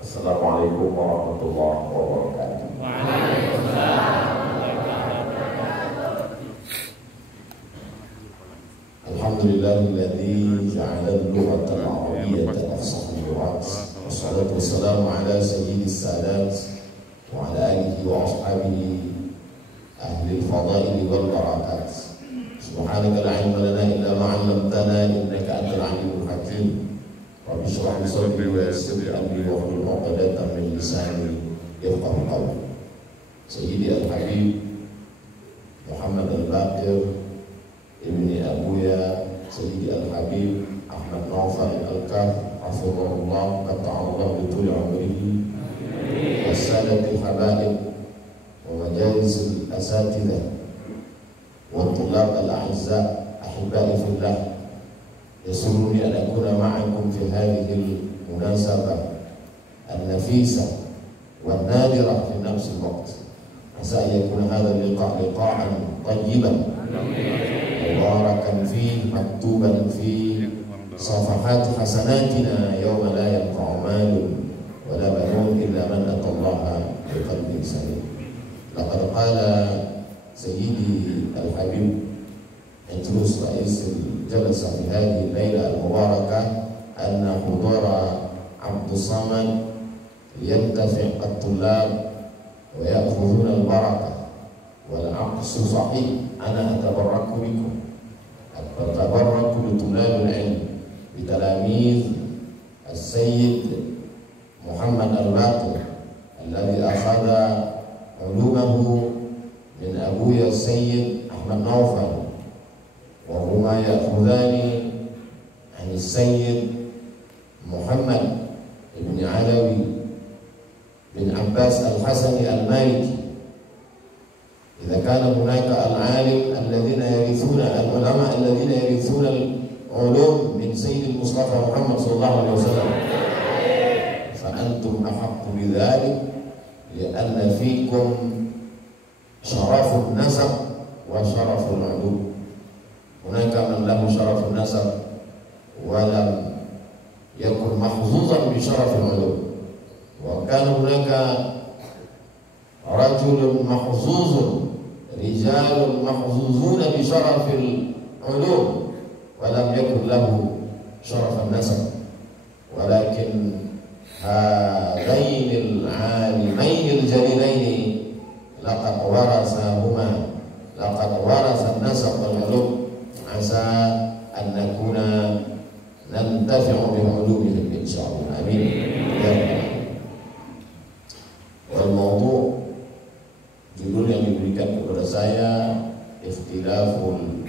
Assalamualaikum warahmatullahi wabarakatuh. Alhamdulillahilladzi ja'ala al-lughata al-arabiyyata afsahal lughat. Wassalatu wassalamu ala sayyidis sadat wa ala alihi wa ashabihi ahli al-fadaili wal barakat. Subhanaka la ilma lana illa ma 'allamtana innaka antal alimul hakim. Rabbi shrah li sadri wa yassir li amri wahlul 'uqdatam min lisani yafqahu qawli. Sayyidi al-habib Muhammad al-Baqir ibni Abuya Sayyidi al-Habib Ahmad Naufal al-Kaf hafizahullah qata'allah bituli umrihi wassadatil habaib wa majalis al-asatidah wa tulab al-a'izza ahibai fillah. Yasuruni an akuna ma'akum fi hadhihi al-munasabah al-nafisa wal-nadira fi nafsi al-waqt. Asa yakuna hadha al-liqa' liqa'an tayyiban mubarakan fi maktuban fi safahat hasanatina yawma la yanfa'u malun wa la banun illa man atallaha biqalbin salim. Laqad qala sayyidi al-habib Idrus Rais al-Jalsa fi hadhihi al-layla al-mubarakah anna hudura Abdus Samad yantafi' at-tullab wa ya'khudhuna al-barakah wal 'aqsu sahih. Ana atabarraku bikum, atabarraku bitulabil ilm, bitalamiz al-Sayyid Muhammad al-Baqir alladhi akhadha ulumahu min abuya al-Sayyid Ahmad Naufal wa huma ya'khudhani an al-Sayyid Muhammad ibn Alawi bin Abbas al-Hasani al-Maliki. إذا كان هناك العالم الذين يرثون العلماء الذين يرثون العلوم من سيد المصطفى محمد صلى الله عليه وسلم فأنتم أحق بذلك لأن فيكم شرف النسب وشرف العلوم. هناك من له شرف النسب ولم يكن محظوظا بشرف العلوم، وكان هناك رجل محظوظ رجال محظوظون بشرف العلوم ولم يكن له شرف النسب، ولكن هذين العالمين الجليلين لقد ورث النسب والعلوم. عسى أن نكون ننتفع بعلومهم إن شاء الله. آمين يا رب. والموضوع judul yang diberikan kepada saya Ikhtilaful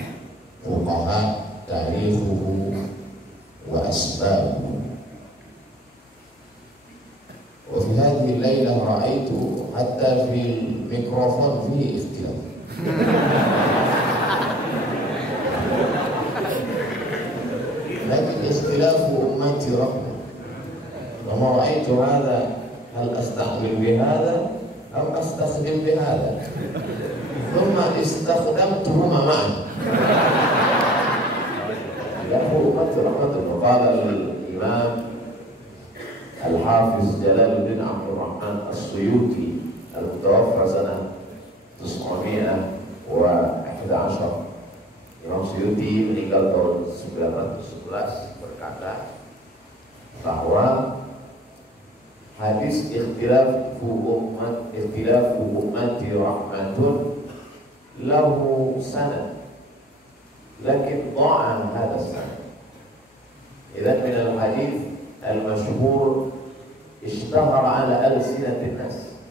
Fuqaha Tarikhuhu wa Asbabuhu. Wa fi hadhihi al-layla ra'aitu hatta fil mikrofon fihi ikhtilaf. Lakin ikhtilafu ummati rahmah. Wa ma ra'aitu hadha hal asta'mil bihadha أو أستخدم بهذا ثم استخدمتهما معا. له أمة رحمة. وقال الإمام الحافظ جلال الدين عبد الرحمن السيوطي المتوفى سنة 911. Imam Suyuti meninggal tahun 911 berkata bahwa hadis ikhtilafu ummati rahmatun lahu sanad lakin dha'a hadha sanad. Idzan min al-hadis al-mashhur ishtahara ala alsinatin nas,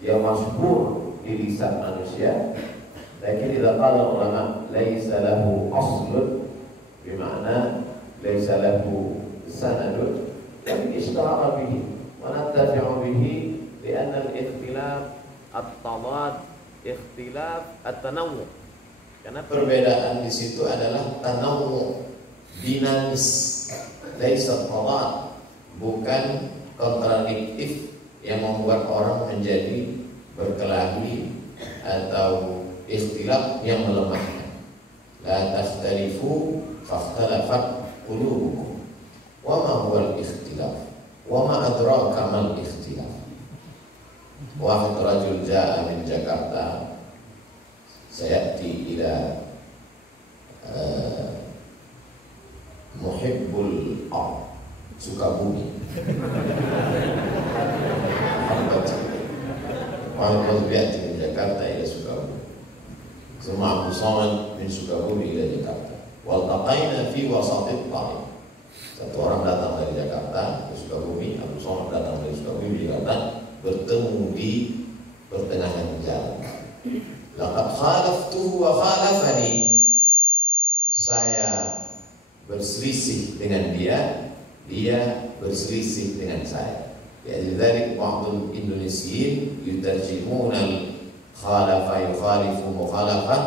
ya mashhur di lisan manusia, lakin idza qala ulama laysa lahu aslun bima'na laysa lahu sanadun, lakin ishtahara bihi ونتفع به لأن الاختلاف التضاد اختلاف التنوع. Karena perbedaan di situ adalah tanawwu, dinamis, laisa tadad, bukan kontradiktif yang membuat orang menjadi berkelahi atau ikhtilaf yang melemahkan. La takhtalifu fakhtalafat qulubukum. Wa ma huwa al-ikhtilaf? Wa ma adraka mal ikhtilaf. Wahid rajul jaa min Jakarta sayati ila muhibbul ard, suka bumi. Wahid rajul yati min Jakarta ila Sukabumi. Suma Abu Samad min Sukabumi ila Jakarta. Waltaqaina fi wasatit tariq. Satu orang datang dari Jakarta ke Sukabumi, Abu Somad datang dari Sukabumi di Jakarta, bertemu di pertengahan jalan. Laqad khalaftuhu wa khalafani. Saya berselisih dengan dia, dia berselisih dengan saya. Jadi dari ba'dul Indonesiyin yutarjimuna al-khalafa yukhalifu mukhalafah.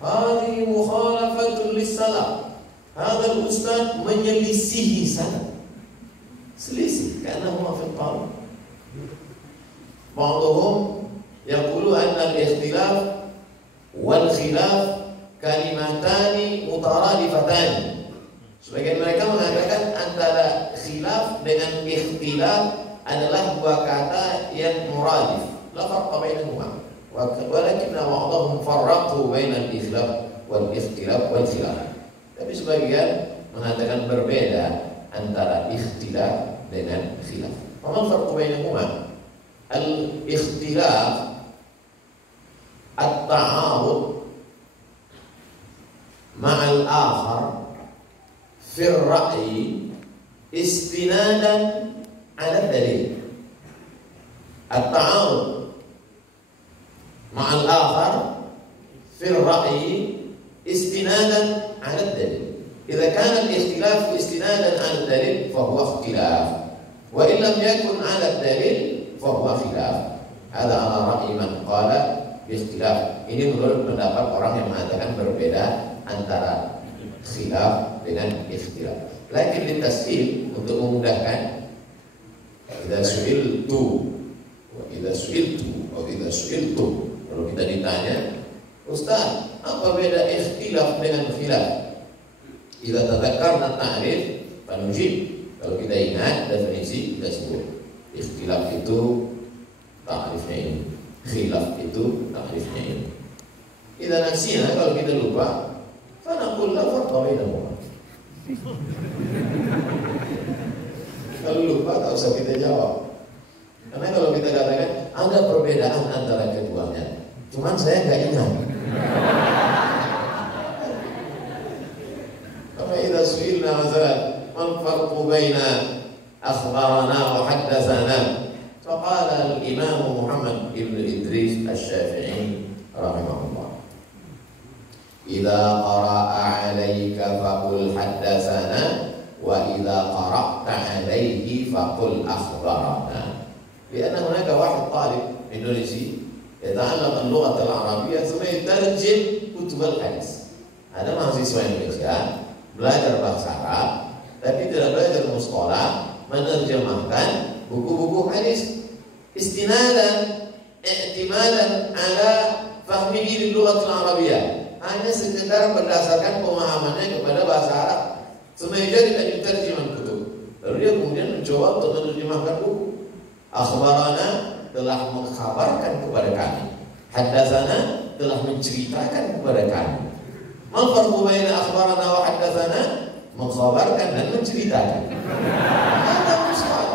Hadhihi mukhalafatul lis-salaf. Hadal ustaz menyelisihi sana, selisih karena huwa fil qaul. Ba'dhum yaqulu anna al-ikhtilaf wal khilaf kalimatani mutaradifatan. Sebagian mereka mengatakan antara khilaf dengan ikhtilaf adalah dua kata yang muradif, la farqa bainahuma. Walakinna ba'dhum farraqu bainal ikhlaf wal ikhtilaf wal khilaf. Tapi sebagian mengatakan berbeda antara ikhtilaf dengan khilaf. Apa farqu bainahuma? Al-ikhtilaf at-ta'arud ma'al akhar fi ar-ra'yi istinadan 'ala dalil. At-ta'arud ma'al akhar fi ar-ra'yi istinadan على الدليل. إذا كان الاختلاف استنادا على الدليل فهو اختلاف، وإن لم يكن على الدليل فهو خلاف. هذا على رأي من قال باختلاف. Ini menurut pendapat orang yang mengatakan berbeda antara khilaf dengan ikhtilaf. Lakin litashil, untuk memudahkan, idza su'iltu wa idza su'iltu wa idza su'iltu, kalau kita ditanya, Ustaz, apa beda ikhtilaf dengan khilaf? Idza tadakkarna ta'rif fanujib. Kalau kita ingat definisi, kita sebut ikhtilaf itu ta'rifnya ini, khilaf itu ta'rifnya ini. Idza nasina, kalau kita lupa, fanaqul la farqa bainahuma. Kalau lupa tak usah kita jawab. Karena kalau kita katakan ada perbedaan antara keduanya, cuman saya enggak ingat. Kama idza su'ilna masalan man farqu baina akhbarana wa haddatsana, faqala al-imam Muhammad ibn Idris asy-Syafi'i rahimahullah, idza qara'a 'alaika faqul haddatsana wa idza qara'ta 'alaihi faqul akhbarana. Lianna hunaka wahid talib Indonesia يتعلم اللغة العربية ثم يترجم كتب الحديث. Ada mahasiswa Indonesia belajar bahasa Arab tapi tidak belajar mustalah, menerjemahkan buku-buku hadis istinadan i'timadan ala fahmihi lil-lughah al-arabiyyah, hanya sekedar berdasarkan pemahamannya kepada bahasa Arab. Semenjak dia diterjemahkan kutub, lalu dia kemudian mencoba untuk menerjemahkan buku. Akhbarana telah mengkhabarkan kepada kami, haddatsana telah menceritakan kepada kami. Mal farqu baina akhbarana wa haddatsana? Mengkhabarkan dan menceritakan. Hada mushaf.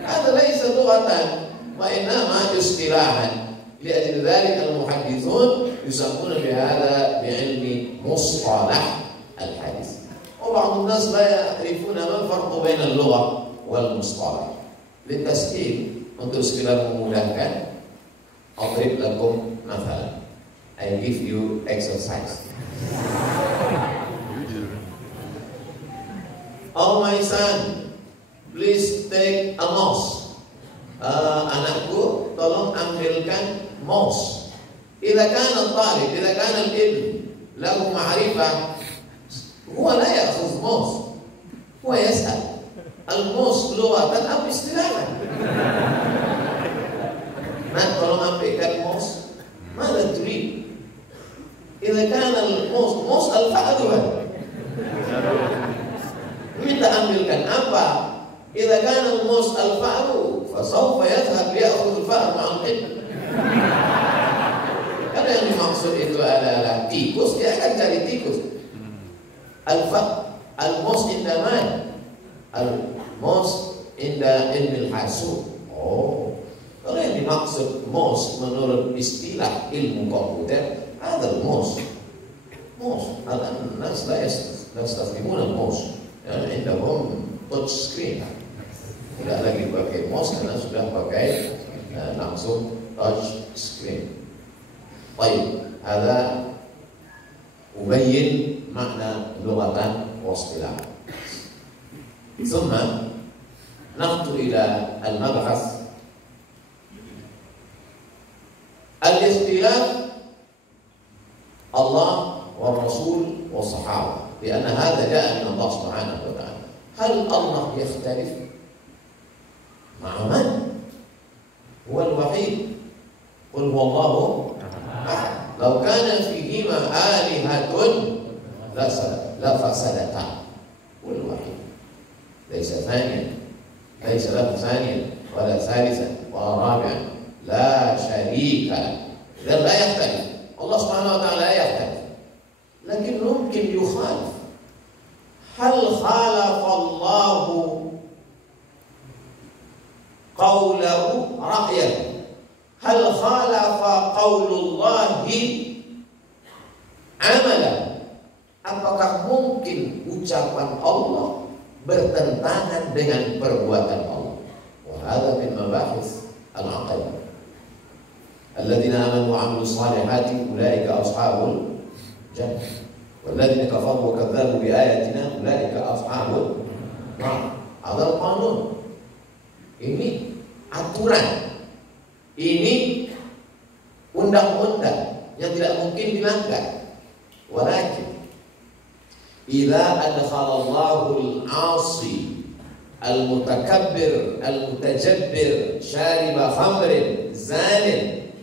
Hada laysa lughatan wa innama istilahan. Li'ajli dzalika al-muhaddithun yusammuna bihadha bi'ilmi mustalah al-hadis. Wa ba'd an-nas la ya'rifuna ma farqu baina al-lugha wal mustalah. Litashil, untuk sekedar memudahkan, adrib lakum mathalan, I give you exercise. Oh my son, please take a mouse. Anakku, tolong ambilkan mouse. Idza kana al-talib, idza kana al-ibn lahu ma'rifah, huwa la ya'khudh mouse, huwa yas'al al-mouse lughatan am istilahan. Nah, tolong ambilkan mouse. Mana turid? Idza kana al-mouse al-fa'lu. Minta ambilkan apa? إذا كان الموس الفأر فسوف يذهب ليأخذ الفأر مع القط. Karena yang dimaksud itu adalah tikus, dia akan cari tikus. Al-mouse inda man? Al-mouse inda ilmil hasub. Oh, kalau yang dimaksud mouse menurut istilah ilmu komputer adalah mouse. Mouse, al-nas la yastafhimuna al-mouse. Indahum touch screen. Tidak lagi pakai mouse karena sudah pakai langsung touch screen. Baik, ada ubayyin makna lughatan wa istilah. Thumma naqtu ila al-mabhas al-ikhtilaf Allah wa Rasul wa Sahaba, karena hada jaa min Allah Subhanahu wa ta'ala. Hal Allah yakhtalif ma'a man? Huwa al-wahid. Qul huwallahu ahad. Law kana fihima alihatun la fasadata. Qul wahid. Laysa thaniyan, laysa lahu thaniyan wala thalithan wala rabi'an. La syarika lahu. Dan la yakhtalif. Allah Subhanahu wa ta'ala la yakhtalif. Lakin mungkin yukhalif. Hal khalafa Allahu qawlahu ra'yahu? Hal khalafa qawlullahi amalahu? Apakah mungkin ucapan Allah bertentangan dengan perbuatan Allah? Wa hadha min mabahis al-aql. Alladzina amanu wa 'amilus salihati ulaika ashabul jannah. Walladzina kafaru wa kadzdzabu bi ayatina ulaika ashabul nar. Hadal qanun. Ini aturan. Ini undang-undang yang tidak mungkin dilanggar. Walakin idza adkhalallahu al-'asi al-mutakabbir al-mutajabbir syariba khamrin zanin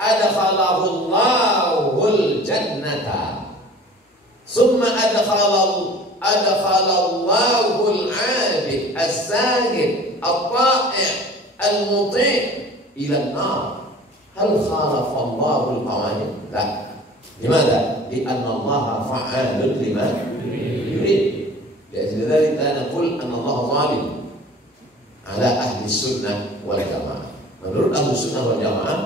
adkhalahu Allahul jannata summa adkhalallahu al-'abid as-sajid at-ta'i' al-muti' ila an-nar. Hal khalafa Allahu al-qawanin? La. Limadha? Lianna Allah fa'alun lima yurid. Li'ajli naqul anna Allah zalim ala ahli sunnah wal jamaah. Menurut ahli sunnah wal jamaah,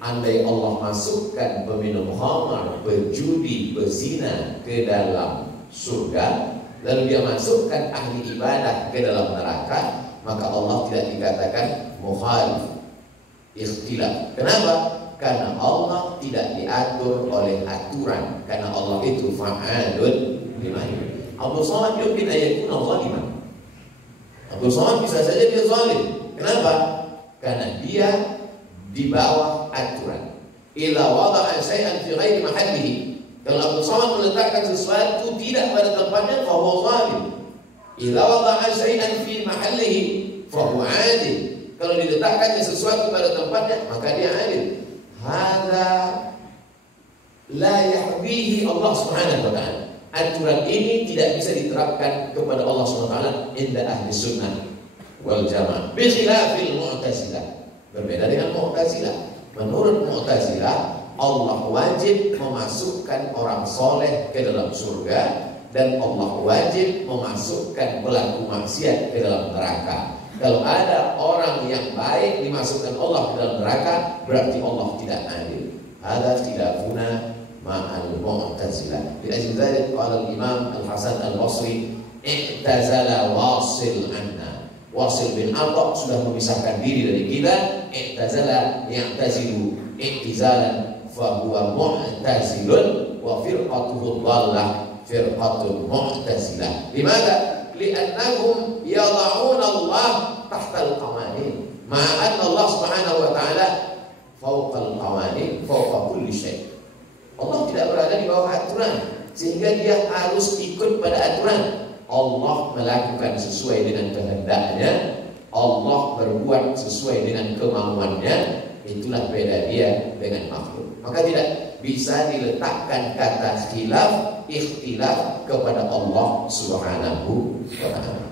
andai Allah masukkan peminum khamar, berjudi, berzina ke dalam surga, lalu dia masukkan ahli ibadah ke dalam neraka, maka Allah tidak dikatakan mukhalif, ikhtilaf. Kenapa? Karena Allah tidak diatur oleh aturan. Karena Allah itu fa'alun lima yurid. Abdul Somad mungkin ayatuna zaliman. Abdul Somad bisa saja dia zalim. Kenapa? Karena dia di bawah aturan. Idza wada'a syai'an fi ghairi mahallihi. Kalau Abdul Somad meletakkan sesuatu tidak pada tempatnya, fa huwa zalim. Idza wada'a syai'an fi mahallihi, fa huwa 'adil. Kalau diletakkannya sesuatu pada tempatnya, maka dia adil. Hadza la yahwihi Allah Subhanahu wa ta'ala. Aturan ini tidak bisa diterapkan kepada Allah Subhanahu wa ta'ala inda ahli sunnah wal jamaah. Bi khilafil mu'tazilah. Berbeda dengan Mu'tazilah. Menurut Mu'tazilah, Allah wajib memasukkan orang soleh ke dalam surga dan Allah wajib memasukkan pelaku maksiat ke dalam neraka. Kalau ada orang yang baik dimasukkan Allah ke dalam neraka, berarti Allah tidak adil. Ada khilafuna ma'al Mu'tazilah. Bi ajli dzalik qala al-Imam Al-Hasan Al-Basri, i'tazala wasil anna. Wasil bin Atha sudah memisahkan diri dari kita. I'tazala ya'tazilu i'tizalan fa huwa mu'tazilun wa firqatuhu dhallah firqatul mu'tazilah. Limadha? Li'annahum yada'una Allah tahta al-qawanin. Ma'anna Allah Subhanahu wa ta'ala fawqa al-qawanin, fawqa kulli syai'. Allah tidak berada di bawah aturan, sehingga dia harus ikut pada aturan. Allah melakukan sesuai dengan kehendaknya, Allah berbuat sesuai dengan kemauannya. Itulah beda dia dengan makhluk. Maka tidak bisa diletakkan kata khilaf, ikhtilaf kepada Allah Subhanahu wa ta'ala.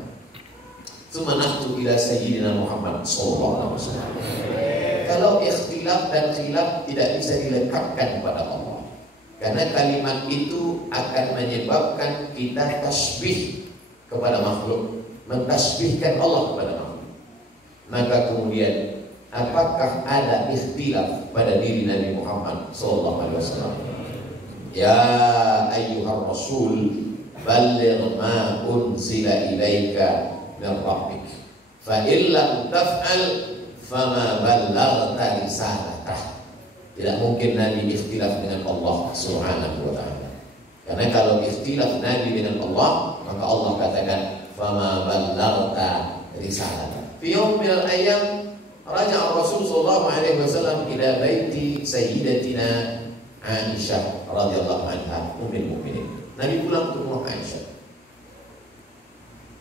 tsumma nahtu ila sayyidina Muhammad sallallahu alaihi wasallam. Kalau ikhtilaf dan khilaf tidak bisa dilekatkan kepada Allah, karena kalimat itu akan menyebabkan kita tasbih kepada makhluk, mentasbihkan Allah kepada makhluk. Maka kemudian apakah ada ikhtilaf pada diri Nabi Muhammad sallallahu alaihi wasallam? Ya ayyuhar rasul balligh ma unzila ilaika min rabbik fa in lam taf'al fama ballaghta risalatah. Tidak mungkin Nabi ikhtilaf dengan Allah Subhanahu wa ta'ala. Karena kalau ikhtilaf Nabi dengan Allah, maka Allah katakan fama ballaghta risalatah. Fi yawm min al-ayyam raja'a Rasul sallallahu alaihi wasallam ila baiti sayyidatina Aisyah radhiyallahu anha ummul mukminin. Nabi pulang ke rumah Aisyah.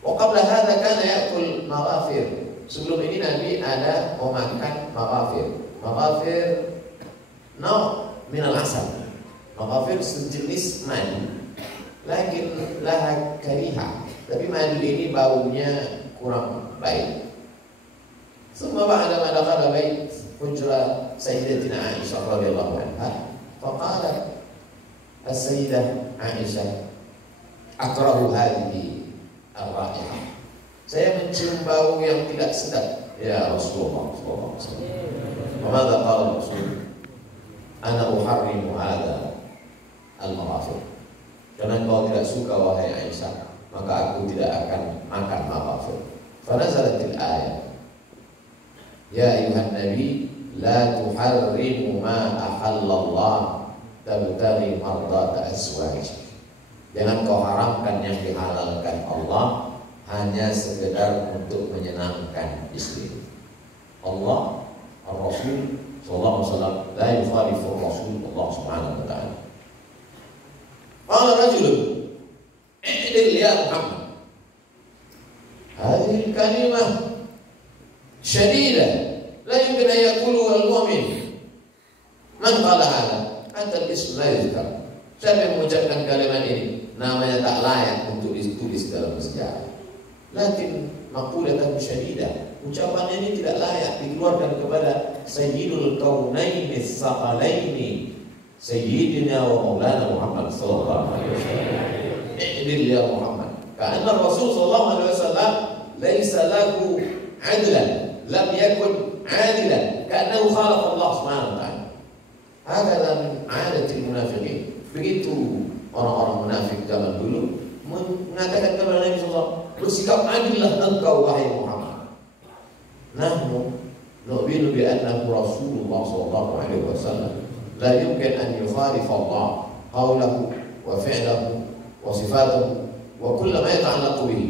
Wa qabla hadha kana ya'kul maghafir. Sebelum ini Nabi ada memakan maghafir. Maghafir naw' min al-asal. Maghafir sejenis madu, lakin laha kariha. Tapi madu ini baunya kurang baik. Semua ba'da ma dakhala bait hujra sayyidatina Aisyah radhiyallahu anha, faqalat as-sayyidah Aisyah akrahu hadhihi ar-raihah. Saya mencium bau yang tidak sedap ya Rasulullah sallallahu alaihi wasallam. Maka qala Rasul, ana uharrimu hadha al-maghafir. Karena kau tidak suka wahai Aisyah, maka aku tidak akan makan maghafir. Fa nazalatil ayat, ya ayuhan nabi la tuharrimu ma ahallallah tabtaghi mardata azwajik. Jangan kau haramkan yang dihalalkan Allah hanya sekedar untuk menyenangkan istri. Allah, Rasul sallallahu alaihi wasallam la yukhalifu Rasul Allah subhanahu wa ta'ala. Qala rajulun i'dil ya Muhammad. Hadhihi kalimah shadidah la yumkin an yaqulu al-mu'min. Man qala hadha? Anta al-ism la yuzkar. Siapa yang mengucapkan kalimat ini? Namanya tak layak untuk ditulis dalam sejarah. Lakin maqulatan syadidah, ucapannya ini tidak layak dikeluarkan kepada Sayyidul Kaunaini Tsaqalaini Sayyidina wa Maulana Muhammad sallallahu alaihi wasallam. I'dil ya Muhammad. Karena Rasul sallallahu alaihi wasallam laisa lahu adlan, lam yakun adilan, karena khalafa Allah Subhanahu wa taala. Hada min adatil munafiqin. Begitu orang-orang munafik zaman dulu mengatakan kepada Nabi sallallahu, bersikap adillah engkau wahai Muhammad. Nahnu nu'minu bi annahu Rasulullah sallallahu alaihi wasallam la yumkin an yukhalifa Allah qawlahu wa fi'lahu wa sifatuhu wa kullu ma yata'allaqu bihi.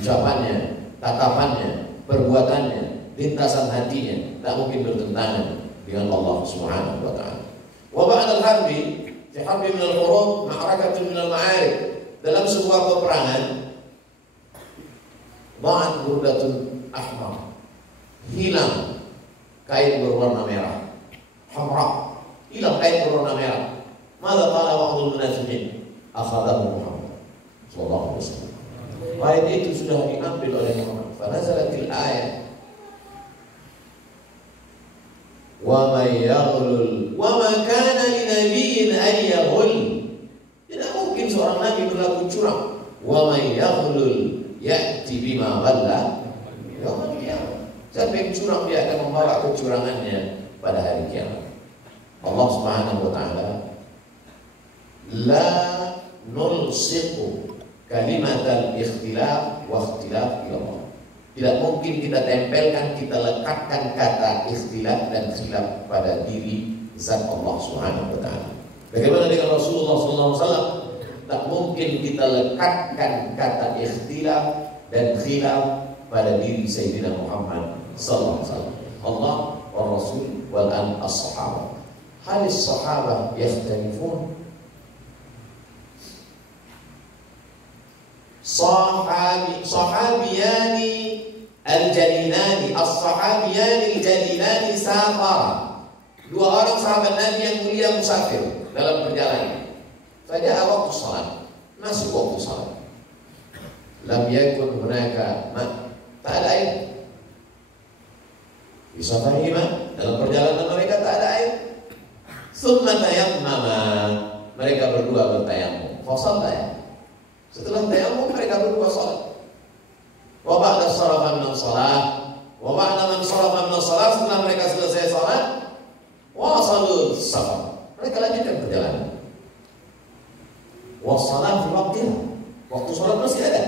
Ucapannya, tatapannya, perbuatannya, lintasan hatinya tak mungkin bertentangan dengan Allah Subhanahu wa taala. Wa ba'da al-harbi fi harbi min al-hurub ma'rakatun min al-ma'arik. Dalam sebuah peperangan, ba'at burdatun ahmar, hilang kain berwarna merah, hamra, hilang kain berwarna merah. Maka qala ba'dul munafiqin akhadahu Muhammad sallallahu alaihi wasallam. Kain itu sudah diambil oleh Muhammad. Fa nazalatil ayat, wa may yaghlul wa ma kana li nabiyyin an yaghlul. Tidak mungkin seorang nabi berlaku curang. Wa may yaghlul ya'ti bima ghalla yaumil qiyamah. Siapa yang curang dia akan membawa kecurangannya pada hari kiamat. Allah Subhanahu wa taala la nulsiqu kalimatal ikhtilaf wa ikhtilaf ila Allah. Tidak mungkin kita tempelkan, kita lekatkan kata ikhtilaf dan khilaf pada diri zat Allah Subhanahu wa taala. Bagaimana dengan Rasulullah sallallahu alaihi wasallam? Tak mungkin kita lekatkan kata ikhtilaf dan khilaf pada diri Sayyidina Muhammad sallallahu alaihi wasallam. Allah wa Rasul wal an as-sahabah. Hal as-sahabah yakhtalifun? Sahabiyani al-jalilani, as-sahabiyani al-jalilani safara. Dua orang sahabat Nabi yang mulia musafir dalam perjalanan. Pada waktu salat, masuk waktu salat. Lam yakun hunaka ma, tak ada air. Di safarihima, dalam perjalanan mereka tak ada air. Tsumma tayammama, mereka berdua bertayamum. Fasalla, setelah tayamum mereka berdua salat. Wa ba'da sarafa min shalah, wa ba'da man sarafa min shalah, setelah mereka selesai salat, wasalu safar, mereka lanjutkan perjalanan. Wassalam fi waqtiha, waktu salat masih ada.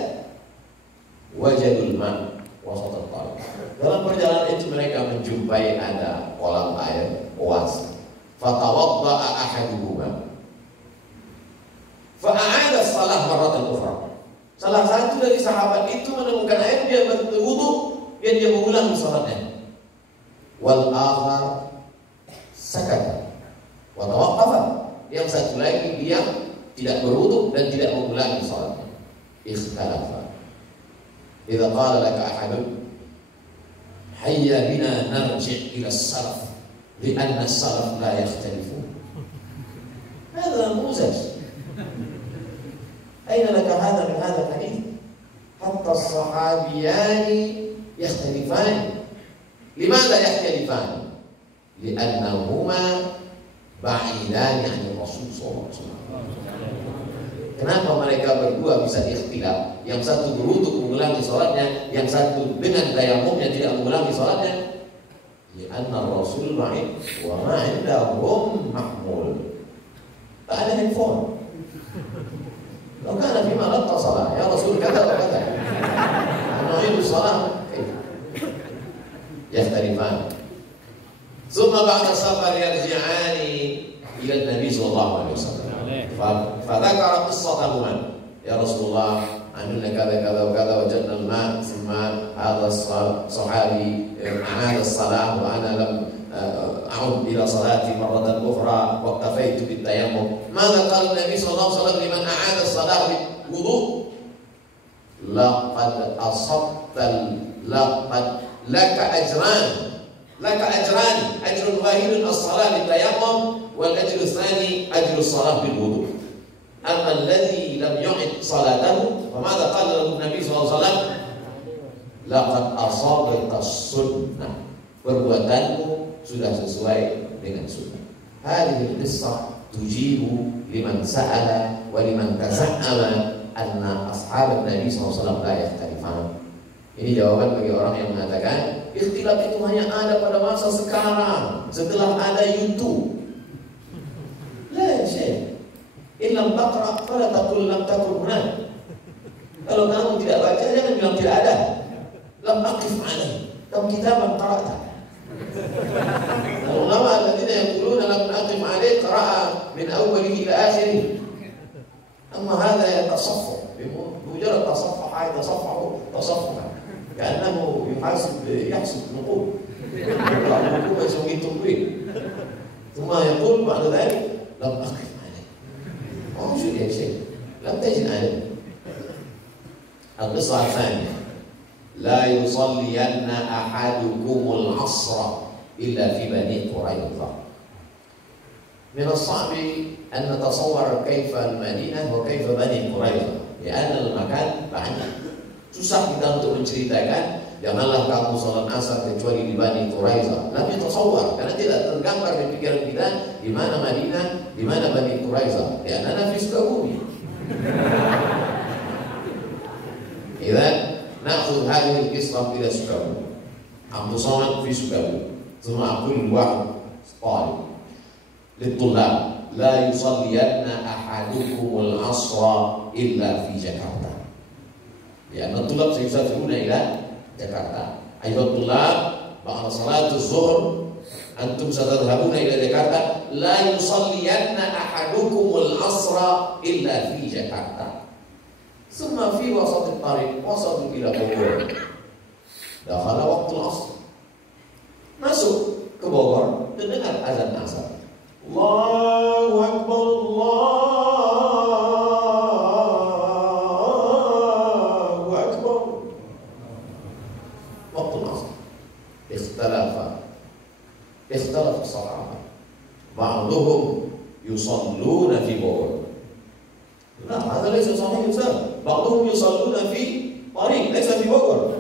Wajadul ma' wasat al-tariq, dalam perjalanan itu mereka menjumpai ada kolam air oase. Fatawadda'a ahaduhuma fa'a'ada as-salah marratan ukhra. Salah satu dari sahabat itu menemukan air, dia berwudu, dia mengulangi salatnya. Wal akhar sakata wa tawaqqafa, yang satu lagi diam, tidak berwudu dan tidak mengulangi salatnya. Ikhtalafa. Idza qala laka ahadun hayya bina narji' ila as-salaf li'anna as-salaf la yakhtalifun. Hadha namuzaj. أين لك هذا من هذا الحديث؟ حتى الصحابيان يختلفان. لماذا يختلفان؟ لأنهما بعيدان عن الرسول صلى الله عليه وسلم. Kenapa mereka berdua bisa ikhtilaf? Yang satu berwudu mengulangi salatnya, yang satu dengan tayamumnya tidak mengulangi salatnya. Karena Rasul ba'id wa ma 'indahum mahmul. Tak ada handphone. Kalau kana fi ma latta salat, ya Rasul kata wa kata. Nu'idu salat. Yahtarifan. Thumma ba'da safar yarji'ani ila an-nabi sallallahu alaihi wasallam. Fadzakara qissatahuma. Ya Rasulullah, amilna kada kada wa kada wajadna al-ma' thumma hadha as-sahabi a'ada as-salah wa ana lam أعود إلى صلاتي مرة أخرى واكتفيت بالتيمم. ماذا قال النبي صلى الله عليه وسلم لمن أعاد الصلاة بالوضوء؟ لقد أصبت لك أجران، أجر واحد الصلاة بالتيمم، والأجر الثاني أجر الصلاة بالوضوء. أما الذي لم يعد صلاته فماذا قال له النبي صلى الله عليه وسلم؟ لقد أصابت السنة، perbuatanmu sudah sesuai dengan sunnah. Hadhihi al-qissah tujibu liman sa'ala wa liman tasa'ala anna ashab Nabi SAW la yakhtalifan. Ini jawaban bagi orang yang mengatakan ikhtilaf itu hanya ada pada masa sekarang setelah ada YouTube. La syekh, illam taqra fala taqul lam takun hunak. Kalau kamu tidak baca jangan bilang tidak ada. Lam aqif alaihi, kam kitaban qara'ta. العلماء الذين يقولون لم نقم عليه قراءة من أوله إلى آخره. أما هذا يتصفح بمجرد تصفح تصفحا كأنه يحسب نقود يسوي تطويل ثم يقول بعد ذلك لم أقف عليه. موجود يا شيخ، لم تجد عليه. القصة الثانية، لا يصلين أحدكم العصر إلا في بني قريظة. من الصعب أن نتصور كيف المدينة وكيف بني قريظة لأن المكان بعيد. Susah kita untuk menceritakan janganlah kamu salat asar kecuali di Bani Quraiza. Lam yatasawwar, karena tidak tergambar di pikiran kita di mana Madinah, di mana Bani Quraiza. Ya, ana fi Sukabumi. Idzan نأخذ هذه القصة إلى سكابو. عبد الصمد في سكابو. ثم أقول واحد طالب للطلاب لا يصلين أحدكم العصر إلا في جاكرتا، لأن الطلاب سيسافرون إلى جاكرتا. أيها الطلاب بعد صلاة الظهر أنتم ستذهبون إلى جاكرتا، لا يصلين أحدكم العصر إلا في جاكرتا. ثم في وسط الطريق وصلوا إلى Bogor. دخل وقت العصر. Masuk ke Bogor dan dengar azan asar. Allahu Akbar, Allahu Akbar. Waktu asar. اختلف الصحابة. بعضهم يصلون في Bogor. لا، هذا ليس صحيح. بعضهم يصلون في طريق ليس في Bogor.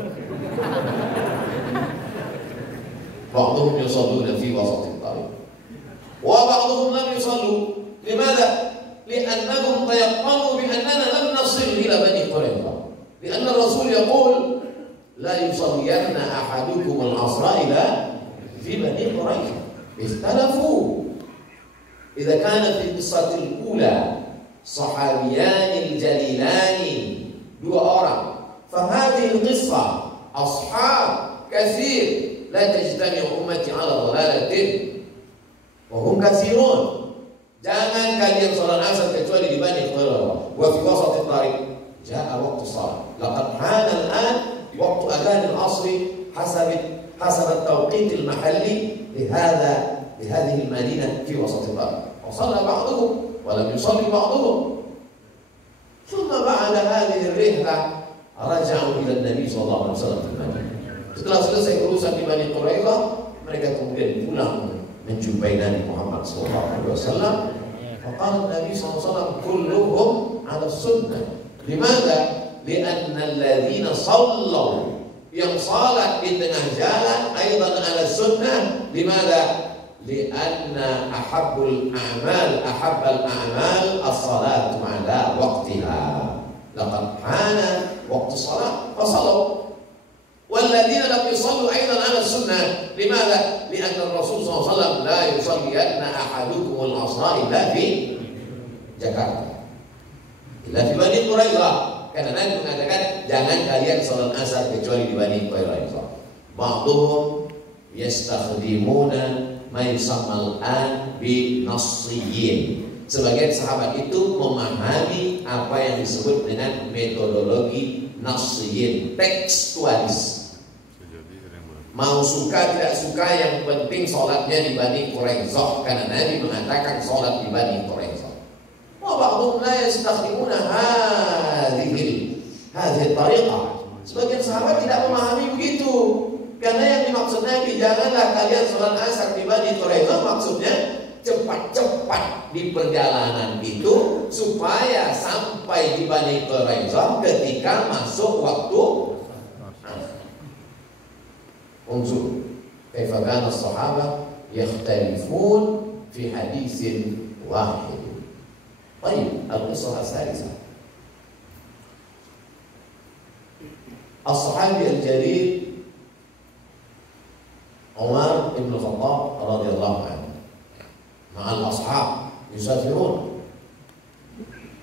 بعضهم يصلون في وسط الطريق وبعضهم لم يصلوا. لماذا؟ لأنهم تيقنوا بأننا لم نصل إلى بني قريظة، لأن الرسول يقول لا يصلين أحدكم العصر إلى في بني قريظة. اختلفوا. إذا كان في القصة الأولى صحابيان الجليلان dua orang، فهذه القصة أصحاب كثير لا تجتمع أمتي على ضلالة وهم كثيرون. Jangan kalian sholat asar kecuali di Bani Quraiظah. Wa fi wasat at-tariq jaa waqtu salat. Laqad hana al-an waqtu adhan al-'asr hasab at-tawqit al-mahalli li hadhihi al-madinah fi wasat at-tariq. Wa shalla ba'dhum wa lam yusalli ba'dhum. Thumma ba'da hadhihi ar-rihlah raja'u ila an-nabi sallallahu alaihi wasallam fi Madinah. Setelah selesai urusan di Bani Quraiظah, mereka kemudian pulang menjumpai Nabi Muhammad SAW. Faqala Nabi SAW kulluhum ala sunnah. Limadha? Lianna alladhina sallu, yang salat di tengah jalan aidan ala sunnah. Limadha? Lianna ahabbal a'mal as-salatu ala waqtiha. Laqad hana waqtu salat fasallu. والذين لم يصلوا أيضا على السنة. لماذا؟ لأن الرسول صلى الله عليه وسلم لا يصلين أحدكم العصر إلا في Jakarta, إلا في بني قريظة. Karena Nabi mengatakan jangan kalian salat asar kecuali di Bani Quraiظah. Ba'dhum yastakhdimuna ma yusamma al-an bi nassiyyin. Sebagian sahabat itu memahami apa yang disebut dengan metodologi nassiyyin, tekstualis. Mau suka tidak suka, yang penting sholatnya di Bani Quraiظah, karena Nabi mengatakan sholat di Bani Quraiظah. Wa ba'dhum la yastakhdimuna hadhihi tariqah. Sebagian sahabat tidak memahami begitu, karena yang dimaksud Nabi janganlah kalian sholat asar di Bani Quraiظah, maksudnya cepat-cepat di perjalanan itu supaya sampai di Bani Quraiظah ketika masuk waktu. Unzur kaifa kana as-sahabah yakhtalifun fi haditsin wahid. Baik, al-qissah as-salisah. As-sahabi al-jalil Umar ibn Khattab radhiyallahu anhu ma'al ashab yusafirun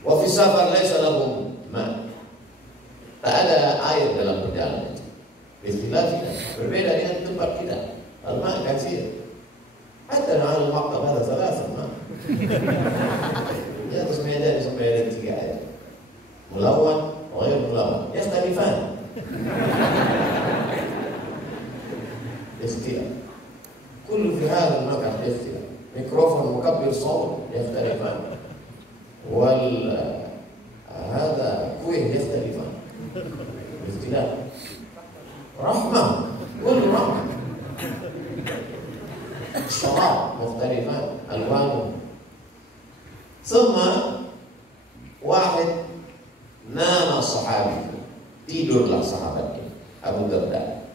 wa fi safar laysa lahum ma'. Tak ada air dalam perjalanan. Istilahnya berbeda dengan tempat kita. Al-ma' katsir. Hatta al-maqam ada thalatha ma'. Ya, terus medan sampai ada 3 air. Mulawan, ghair mulawan. Yakhtalifan. Ikhtilaf. Kullu fi hadha al-makan ikhtilaf. Mikrofon mukabbir sawt yakhtalifan. Wal هذا كويه يختلفان. اختلاف رحمة، كل رحمة. شراب مختلفان ألوانه. ثم واحد نام الصحابي، tidurlah sahabatnya Abu Darda.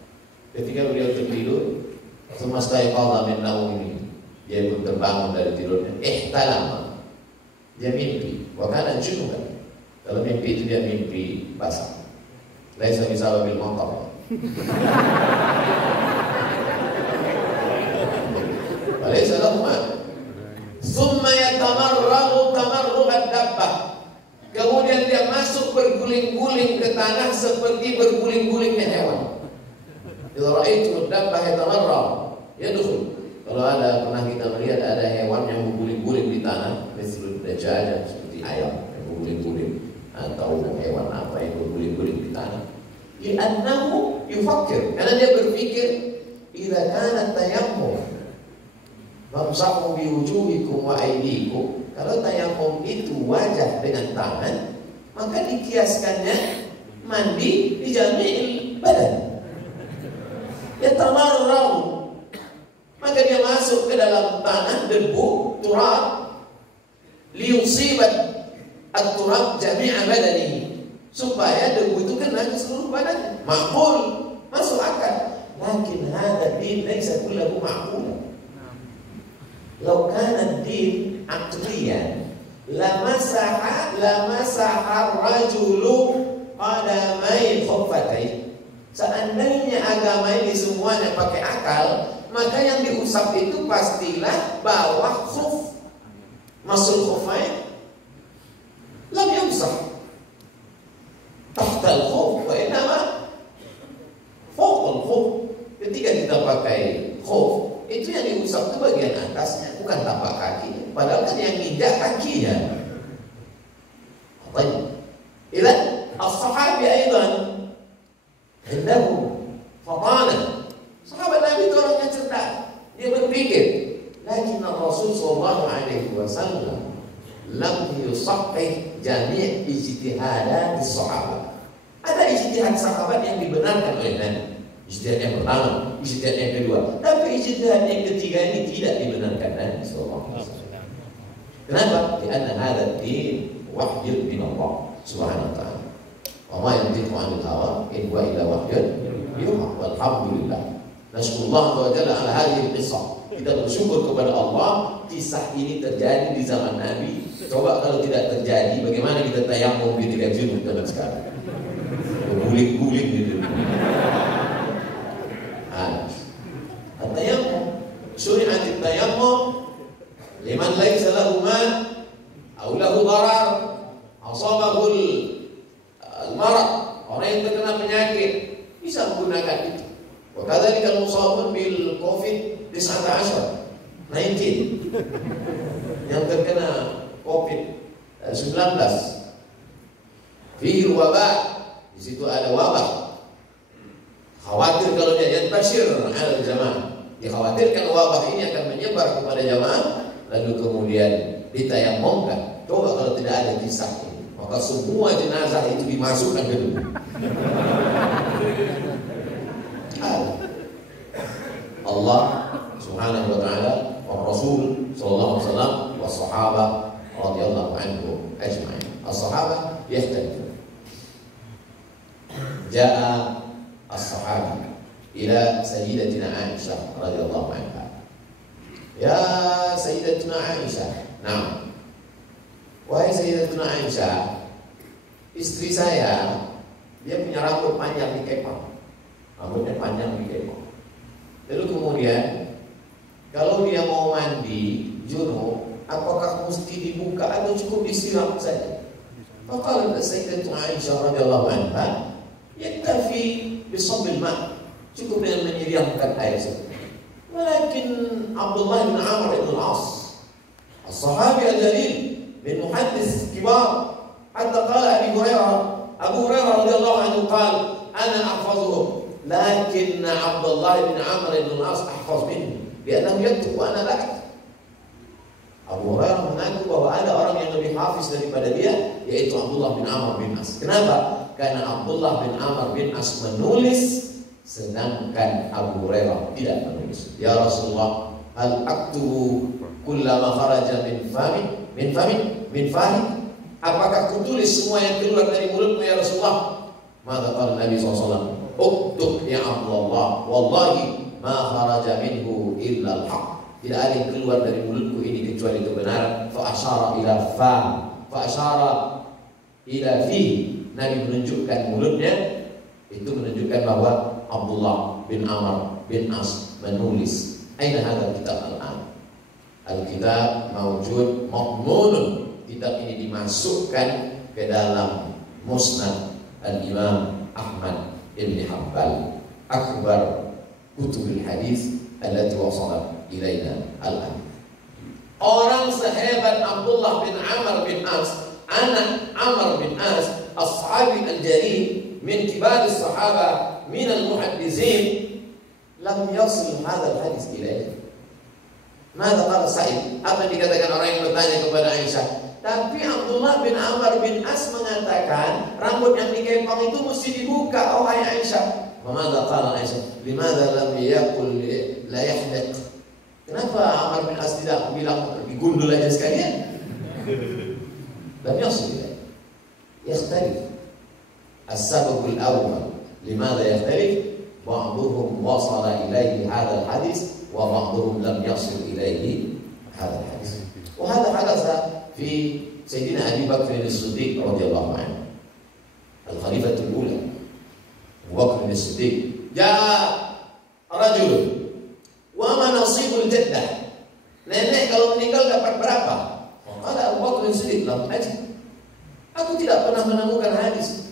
Ketika beliau tertidur, semesta iqadha min naumi, dia pun terbangun dari tidurnya. Ihtalama, dia mimpi. Wa kana junuban. Kalau mimpi itu dia mimpi basah. Laisa bisababil matar. Laisa lahu ma. Thumma yatamarragu tamarrug ad-dabbah. Kemudian dia masuk berguling-guling ke tanah seperti berguling-gulingnya hewan. Idza ra'aitu ad-dabbah yatamarrag, yadkhul. Kalau ada pernah kita melihat ada hewan yang berguling-guling di tanah, misalnya dajjal, seperti ayam yang berguling-guling, atau hewan apa yang berguling-guling di tanah. Li'annahu yufakkir, karena dia berpikir, idza kana tayammum famsahu bi wujuhikum wa aydikum. Kalau tayammum itu wajah dengan tangan, maka dikiaskannya mandi di jami'il badan. Ya tamarrau, maka dia masuk ke dalam tanah, debu, turab, liusibat at-turab jami'a badanihi, supaya debu itu kena ke seluruh badan. Maqul, masuk akal. lakin hada din laisa kulluhu ma'qulan. Law kana ad-din aqliyan lamasaha ar-rajulu qadamai khuffatai. Seandainya agama ini semuanya pakai akal, maka yang diusap itu pastilah bawah khuf. Masul khufain lam yumsah tahta al-khuf wa innama fawqa al-khuf. Ketika kita pakai khuf, itu yang diusap itu bagian atasnya, bukan tapak kaki. Padahal kan yang injak kakinya. Baik. Idzan as-sahabi aidan indahu fatana. Sahabat Nabi itu orangnya cerdas. Dia berpikir, lakin Rasul sallallahu alaihi wasallam lam yusahih jami' ijtihadat as-sahabat. Ada ijtihad sahabat yang dibenarkan oleh Nabi. Ijtihad yang pertama, ijtihad yang kedua, tapi ijtihad yang ketiga ini tidak dibenarkan Nabi sallallahu alaihi wasallam. Kenapa? Karena hadzal din wahyun min Allah subhanahu wa ta'ala. Wa ma yantiqu 'anil hawa in huwa illa wahyun yuha. Walhamdulillah. Nasyukurullah wa jalla ala hadhihi al-qissah. Kita bersyukur kepada Allah, kisah ini terjadi di zaman Nabi. Coba kalau tidak terjadi, bagaimana kita tayammum ketika junub zaman sekarang? Guling-guling gitu. At-tayammum, syuri'at at-tayammum liman laysa lahu ma aw lahu darar asabahu al-marad. Orang yang terkena penyakit bisa menggunakan itu. Wa kadzalika al-musabun bil COVID-19 yang terkena COVID-19 fihi wabah, di situ ada wabah. Khawatir kalau dia yantashir ala jamaah, dikhawatirkan wabah ini akan menyebar kepada jamaah, lalu kemudian ditayamumkan. Coba kalau tidak ada kisah ini, maka semua jenazah itu dimasukkan ke dalam. Allah subhanahu wa ta'ala wa Rasul sallallahu alaihi wasallam wa sahabah radhiyallahu anhum ajma'in. As-sahabah yahtalifun. Ja'a as-sahabi ila sayyidatina Aisyah radhiyallahu anha. Ya sayyidatina Aisyah, nah, wahai sayyidatina Aisyah, istri saya dia punya rambut panjang di kepala, rambutnya panjang di kepala. Lalu kemudian kalau dia mau mandi junub, apakah mesti dibuka atau cukup disiram saja? Maka sayyidatina Aisyah radhiyallahu anha yaktafi bisabbil ma', cukup dengan menyiramkan air saja. Walakin Abdullah bin Amr bin Al-As, as-sahabi al-jalil min muhaddis kibar, hatta qala Abu Hurairah radhiyallahu anhu qala ana ahfazuhu, lakin Abdullah bin Amr bin Al-As ahfaz minni li'annahu yaktub wa ana la aktub. Abu Hurairah mengaku bahwa ada orang yang lebih hafiz daripada dia, yaitu Abdullah bin Amr bin As. Kenapa? Karena Abdullah bin Amr bin As menulis, sedangkan Abu Hurairah tidak menulis. Ya Rasulullah, hal aktubu kullama kharaja min fami? Apakah kutulis semua yang keluar dari mulutmu ya Rasulullah? Maka kata Nabi SAW, uktub ya Abdullah, wallahi ma kharaja minhu illa al-haq. Tidak ada yang keluar dari mulutku ini kecuali kebenaran. Fa asyara ila fa, fa asyara ila fi. Nabi menunjukkan mulutnya, itu menunjukkan bahwa Abdullah bin Amr bin As menulis. Aina hadal kitab al-an? Al-kitab mawjud madmunun. Kitab ini dimasukkan ke dalam Musnad al-Imam Ahmad ibn Hanbal, akbar kutubil hadis allati wasalat ilaina al-an. Orang sehebat Abdullah bin Amr bin As, anak Amr bin As, as-sahabi al-jalil min kibar as-sahaba min al-muhaddizin, lam yasil hadha al-hadis ilaih. Maka qala Sa'id, apa yang dikatakan orang yang bertanya kepada Aisyah, tapi Abdullah bin Amr bin As mengatakan rambut yang dikepang itu mesti dibuka, oh hai Aisyah. Maka qala Aisyah, limadha lam yaqul la yahliq? Kenapa Amr bin As tidak bilang digundul aja sekalian? Lam yasil ilaih. Yakhtalif. As-sababul awwal limadha yakhtalif? ba'duhum wasala ilaihi hadzal hadis wa ba'duhum lam yasil ilaihi hadzal hadis. Wa hadza hadatsa fi Sayyidina Abi Bakr as-Siddiq radhiyallahu anhu. Al-Khalifatul Ula. Abu Bakr as-Siddiq. Ja'a rajul wa ma nasibul jaddah. Nenek kalau meninggal dapat berapa? Qala Abu Bakr as-Siddiq, lam ajid. Aku tidak pernah menemukan hadis.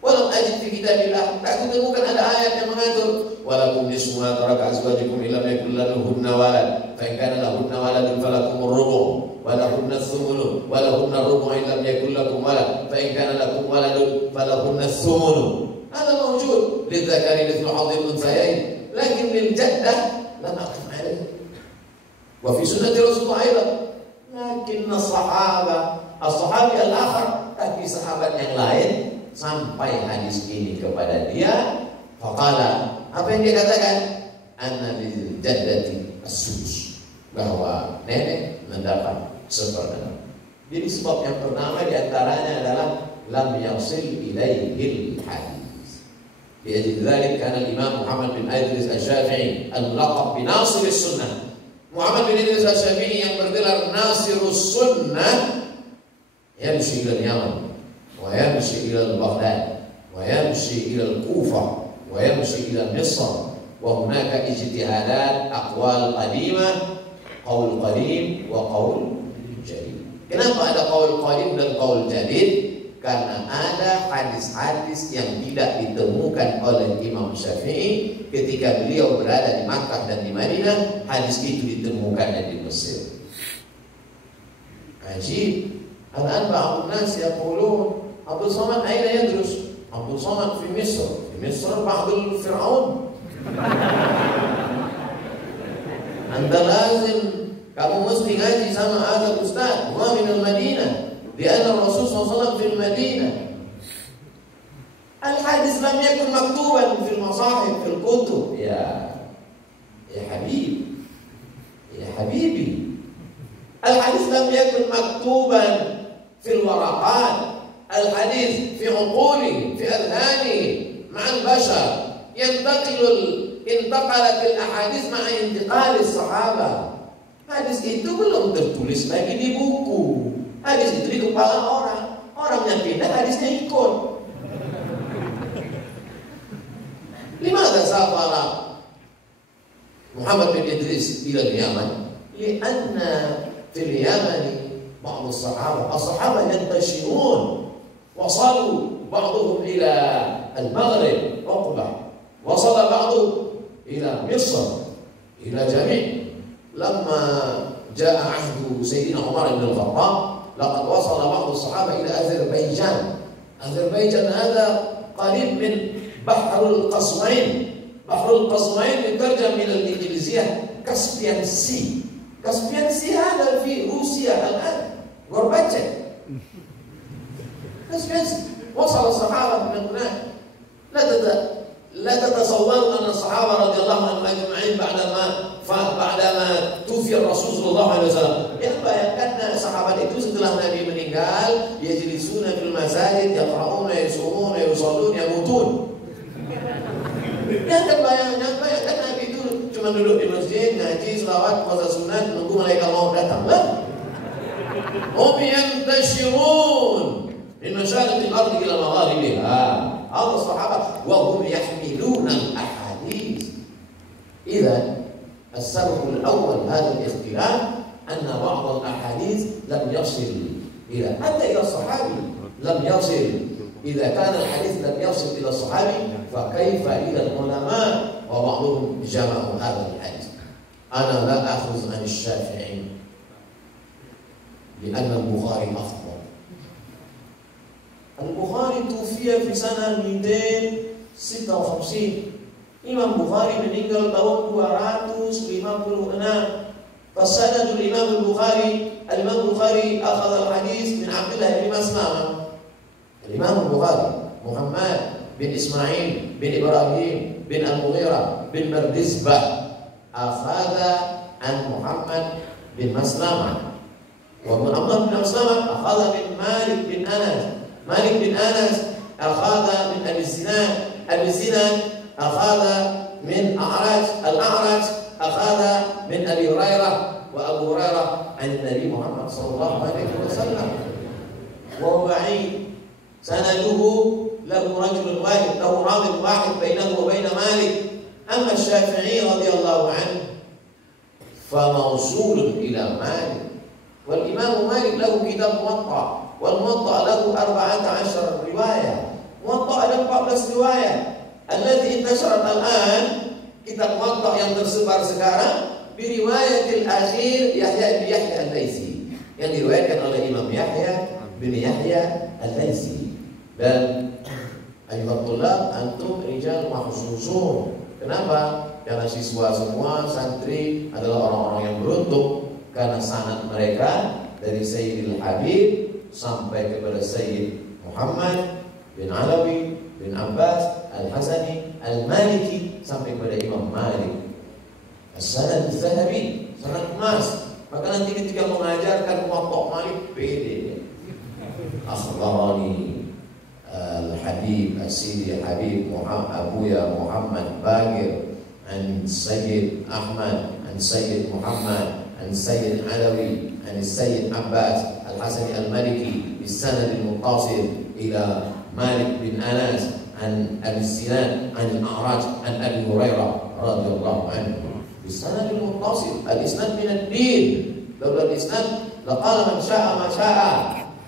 Walam ajid fi kitabillah. Aku temukan ada ayat yang mengatur walakum nisfu ma taraka azwajukum illam yakul lahunna walad. Fa in kana lahunna waladun falakum ar-rubu' wa lahunna ath-thumunu wa lahunna ar-rubu' illam yakul lakum walad. Fa in kana lakum waladun falahunna ath-thumunu. Hada mawjud. Lidzakari mithlu hadhi al-unthayayn. Lakin lil jaddah lam aqif alayhi. Wa fi sunnati Rasulullah aidan. Lakin as-sahabi al-akhar, tapi sahabat yang lain sampai hadis ini kepada dia, faqala, apa yang dia katakan? Anna lil jaddati as-sudus, bahwa nenek mendapat seperenam. Jadi sebab yang pertama diantaranya adalah lam yasil ilaihil hadis. Jadi dzalik kana Imam Muhammad bin Idris Asy-Syafi'i al-mulaqab bi Nasirus Sunnah. Muhammad bin Idris Asy-Syafi'i yang bergelar Nasirus Sunnah yamshi ila Yaman wa yamshi ila Baghdad wa yamshi ila Kufa wa yamshi ila Misr wa hunaka ijtihadat aqwal qadimah, qaul qadim wa qaul jadid. Kenapa ada qaul qadim dan qaul jadid? Karena ada hadis-hadis yang tidak ditemukan oleh Imam Syafi'i ketika beliau berada di Makkah dan di Madinah. Hadis itu ditemukan di Mesir. Ajib. Al-an ba'dun nas yaqulun Abdul Samad aina yadrus? Abdul Samad fi Misr. Fi Misr ba'dul Fir'aun. Anda lazim, kamu mesti ngaji sama azab ustaz. Wa min al-Madinah. Lianna Rasul SAW fil Madinah. Al-hadis lam yakun maktuban fil masahif fil kutub. Ya habib, ya habibi. Al-hadis lam yakun maktuban fil waraqat. Al-hadis fi uquli, fi adhani ma'al bashar. Intaqalat al-ahadis ma'a intiqal as-sahaba. Hadis itu belum tertulis lagi di buku. Hadis itu di kepala orang. Orangnya pindah, hadisnya ikut. Limadha safara Muhammad bin Idris ila Yaman? Lianna fil Yamani ba'd as-sahaba yantashirun. Wasalu ba'duhum ila al-Maghrib, Uqbah. Wasala ba'duhum ila Misr, ila Jami'. Lamma ja'a ahdu Sayyidina Umar ibn al-Khattab, لقد وصل بعض الصحابة إلى أذربيجان. أذربيجان هذا قريب من بحر القزوين. بحر القزوين يترجم من الإنجليزية كاسبيان سي. كاسبيان سي هذا في روسيا الآن، غورباتشيف. كاسبيان سي. وصل الصحابة من هناك. لا تتصوروا أن الصحابة رضي الله عنهم أجمعين بعدما توفي الرسول صلى الله عليه وسلم. Yang bayangkan sahabat itu setelah Nabi meninggal, yajlisuna fil masajid, yaqra'una, yusumuna, yusallun, yamutun. Yang bayangkan Nabi itu cuma duduk di masjid, ngaji, selawat, puasa sunat, menunggu malaikat maut datang. Hum yantashirun min masyariqil ardi ila magharibiha. Allah sahabat wa hum yahmiluna al-ahadith. Idzan السبب الأول هذا الاختلاف أن بعض الأحاديث لم يصل إلى حتى إلى الصحابي لم يصل. إذا كان الحديث لم يصل إلى الصحابي فكيف إلى العلماء وبعضهم جمعوا هذا الحديث. أنا لا أخذ عن الشافعي لأن البخاري أفضل. البخاري توفي في سنة 256. Imam Bukhari meninggal tahun 256. Fasadul Imam Bukhari, Imam Bukhari akhadha al-hadis min Abdullah bin Maslamah. Imam Bukhari Muhammad bin Ismail bin Ibrahim bin Al-Mughirah bin Bardizbah akhadha an Muhammad bin Maslamah. Wa Muhammad bin Maslamah akhadha min Malik bin Anas. Malik bin Anas akhadha min Abi Sinan. Abi Sinan أخذ من الأعرج أخذ من أبي هريرة وأبو هريرة عن النبي محمد صلى الله عليه وسلم، وهو بعيد سنده له رجل واحد، له راوي واحد بينه وبين مالك. أما الشافعي رضي الله عنه فموصول إلى مالك، والإمام مالك له كتاب موطأ، والموطأ له 14 رواية، موطأ ada 14 riwayat. Alladzi intasharat al-an, kitab muwatta yang tersebar sekarang, biriwayatil akhir Yahya bin Yahya al-Laitsi, yang diriwayatkan oleh Imam Yahya bin Yahya al-Laitsi. Dan ayyuhallab antum rijal mahsusun. Kenapa? Karena siswa semua santri adalah orang-orang yang beruntung, karena sanad mereka dari Sayyidil Habib sampai kepada Sayyid Muhammad bin Alawi bin Abbas Al-Hasani Al-Maliki sampai kepada Imam Malik. As-sanad az-zahabi, sanad emas. Maka nanti ketika mengajarkan Muwatta Malik, pede. Akhbarani Al-Habib As-Sidi Habib Abuya Muhammad Bagir an Sayyid Ahmad an Sayyid Muhammad an Sayyid Alawi an Sayyid Abbas Al-Hasani Al-Maliki bis-sanad al-muttasil ila Malik bin Anas عن أبي السنان عن الأعرج عن أبي هريرة رضي الله عنه بالسند المتصل. الإسناد من الدين، لولا الإسناد لقال من شاء ما شاء.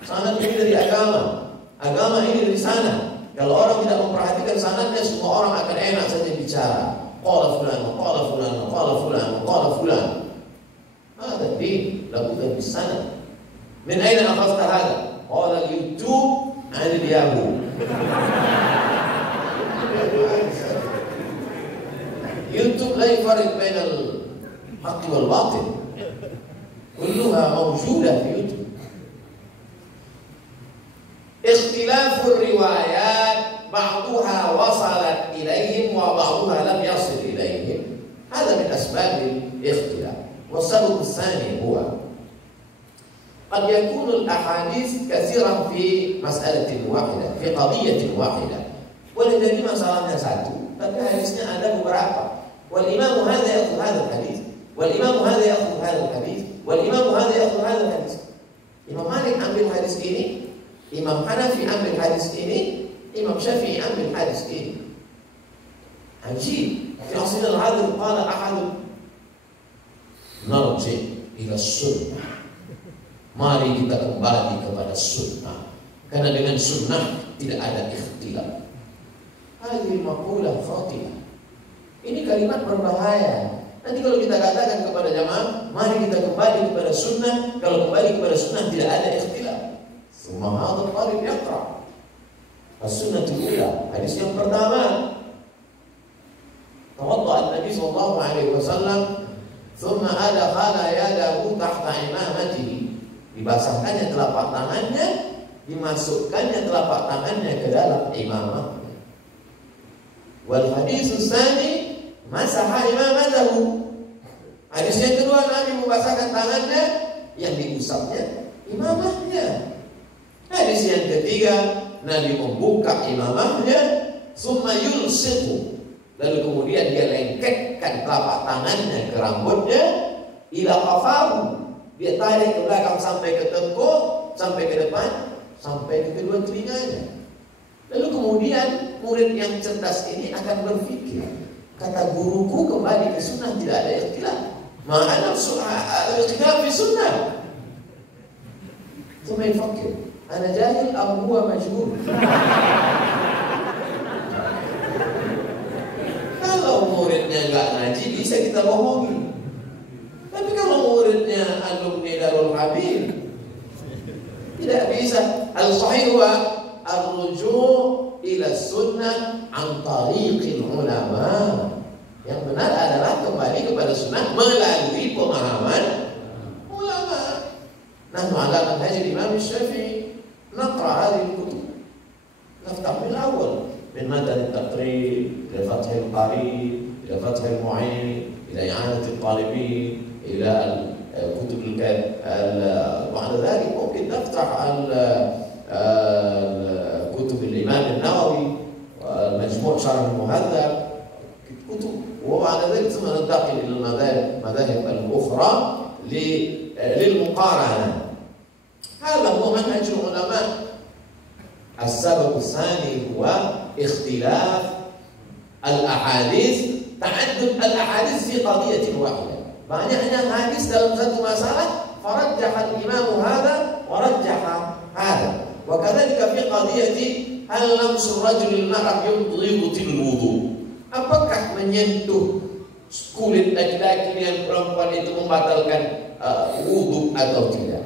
Sanad ini dari agama ini dari sana. Kalau orang tidak memperhatikan sanadnya, semua orang akan enak saja bicara. Qala fulan, qala fulan, qala fulan, qala fulan. Hada din, labudda bis-sanad. Min aina akhadta hada? Qala YouTube 'an al-Yahud. YouTube لا يفرق بين الحق والباطل، كلها موجودة في يوتيوب. اختلاف الروايات بعضها وصلت إليهم وبعضها لم يصل إليهم، هذا من أسباب الاختلاف. والسبب الثاني هو قد يكون الأحاديث كثيرة في مسألة واحدة، في قضية واحدة، boleh jadi masalahnya satu, tapi hadisnya ada beberapa. Wal imamu hadza yaqul hadha hadis, wal imamu hadza yaqul hadha hadis, wal imamu hadza yaqul hadha hadis. Imam Malik ambil hadis ini, Imam Hanafi ambil hadis ini, Imam Syafi'i ambil hadis ini. Ajib. Fi asl al-hadith qala ahad narji ila sunnah. Mari kita kembali kepada sunnah, karena dengan sunnah tidak ada ikhtilaf. Hadhihi maqula khatimah. Ini kalimat berbahaya. Nanti kalau kita katakan kepada jamaah, mari kita kembali kepada sunnah, kalau kembali kepada sunnah tidak ada ikhtilaf. Summa hadha talib yaqra as-sunnah al-ula. Hadis yang pertama, tawadda an-nabi sallallahu alaihi wasallam, thumma adkhala yadahu tahta imamatihi. Dibasahkannya telapak tangannya, dimasukkannya telapak tangannya ke dalam imamah. Wal hadis tsani masaha imamatahu. Hadis yang kedua, Nabi membasahkan tangannya, yang diusapnya imamahnya. Hadis yang ketiga, Nabi membuka imamahnya, summa yulsiqu, lalu kemudian dia lengketkan telapak tangannya ke rambutnya, ila qafahu, dia tarik ke belakang sampai ke tengkuk, sampai ke depan, sampai ke kedua telinganya. Lalu kemudian murid yang cerdas ini akan berpikir, kata guruku kembali ke sunnah, tidak ada ikhtilaf. Ma'ana ikhtilaf fi sunnah. Thumma yafakir, ana jahil aw huwa majhul. Kalau muridnya enggak ngaji bisa kita bohongi. Tapi kalau muridnya alumni Darul Habib, tidak bisa. Al-sahih wa ar-ruju' ila sunnah an tariqil ulama. Yang benar adalah kembali kepada sunnah melalui pemahaman ulama. Nahnu ala manhaj Imam Syafi'i naqra hadhihi al-kutub. Naftah min al-awwal min madan at-taqrib ila fath al-qarib ila fath al-mu'in ila i'anat al-talibin ila kutub وبعد ذلك ممكن نفتح كتب الإمام النووي، مجموع شرح المهذب، كتب، وبعد ذلك ثم ننتقل إلى المذاهب الأخرى للمقارنة. هذا هو منهج العلماء. السبب الثاني هو اختلاف الأحاديث، تعدد الأحاديث في قضية واحدة. banyaknya hadis dalam satu masalah, فرجح الإمام هذا ورجح هذا. وكذلك في قضية هل لمس الرجل المرأة يبطل الوضوء. Apakah menyentuh kulit laki-laki dengan perempuan itu membatalkan wudu atau tidak?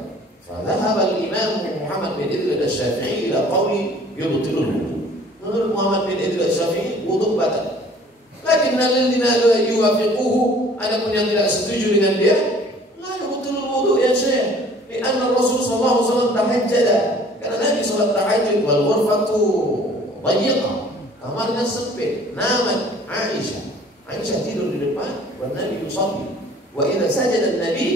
فذهب الإمام محمد بن إدريس الشافعي إلى قول يبطل الوضوء. Menurut Muhammad bin Idris Syafi'i, wudu batal. Lakin alladziina la yuwafiquhu, adapun yang tidak setuju dengan dia, la yubtilul wudu ya syekh. Karena Rasul sallallahu alaihi wasallam tahajjada. Karena Nabi salat tahajud wal ghurfatu dhayiqa. Kamarnya sempit. Namat Aisyah. Aisyah tidur di depan, dan Nabi yusalli. Wa idza sajada an-nabi,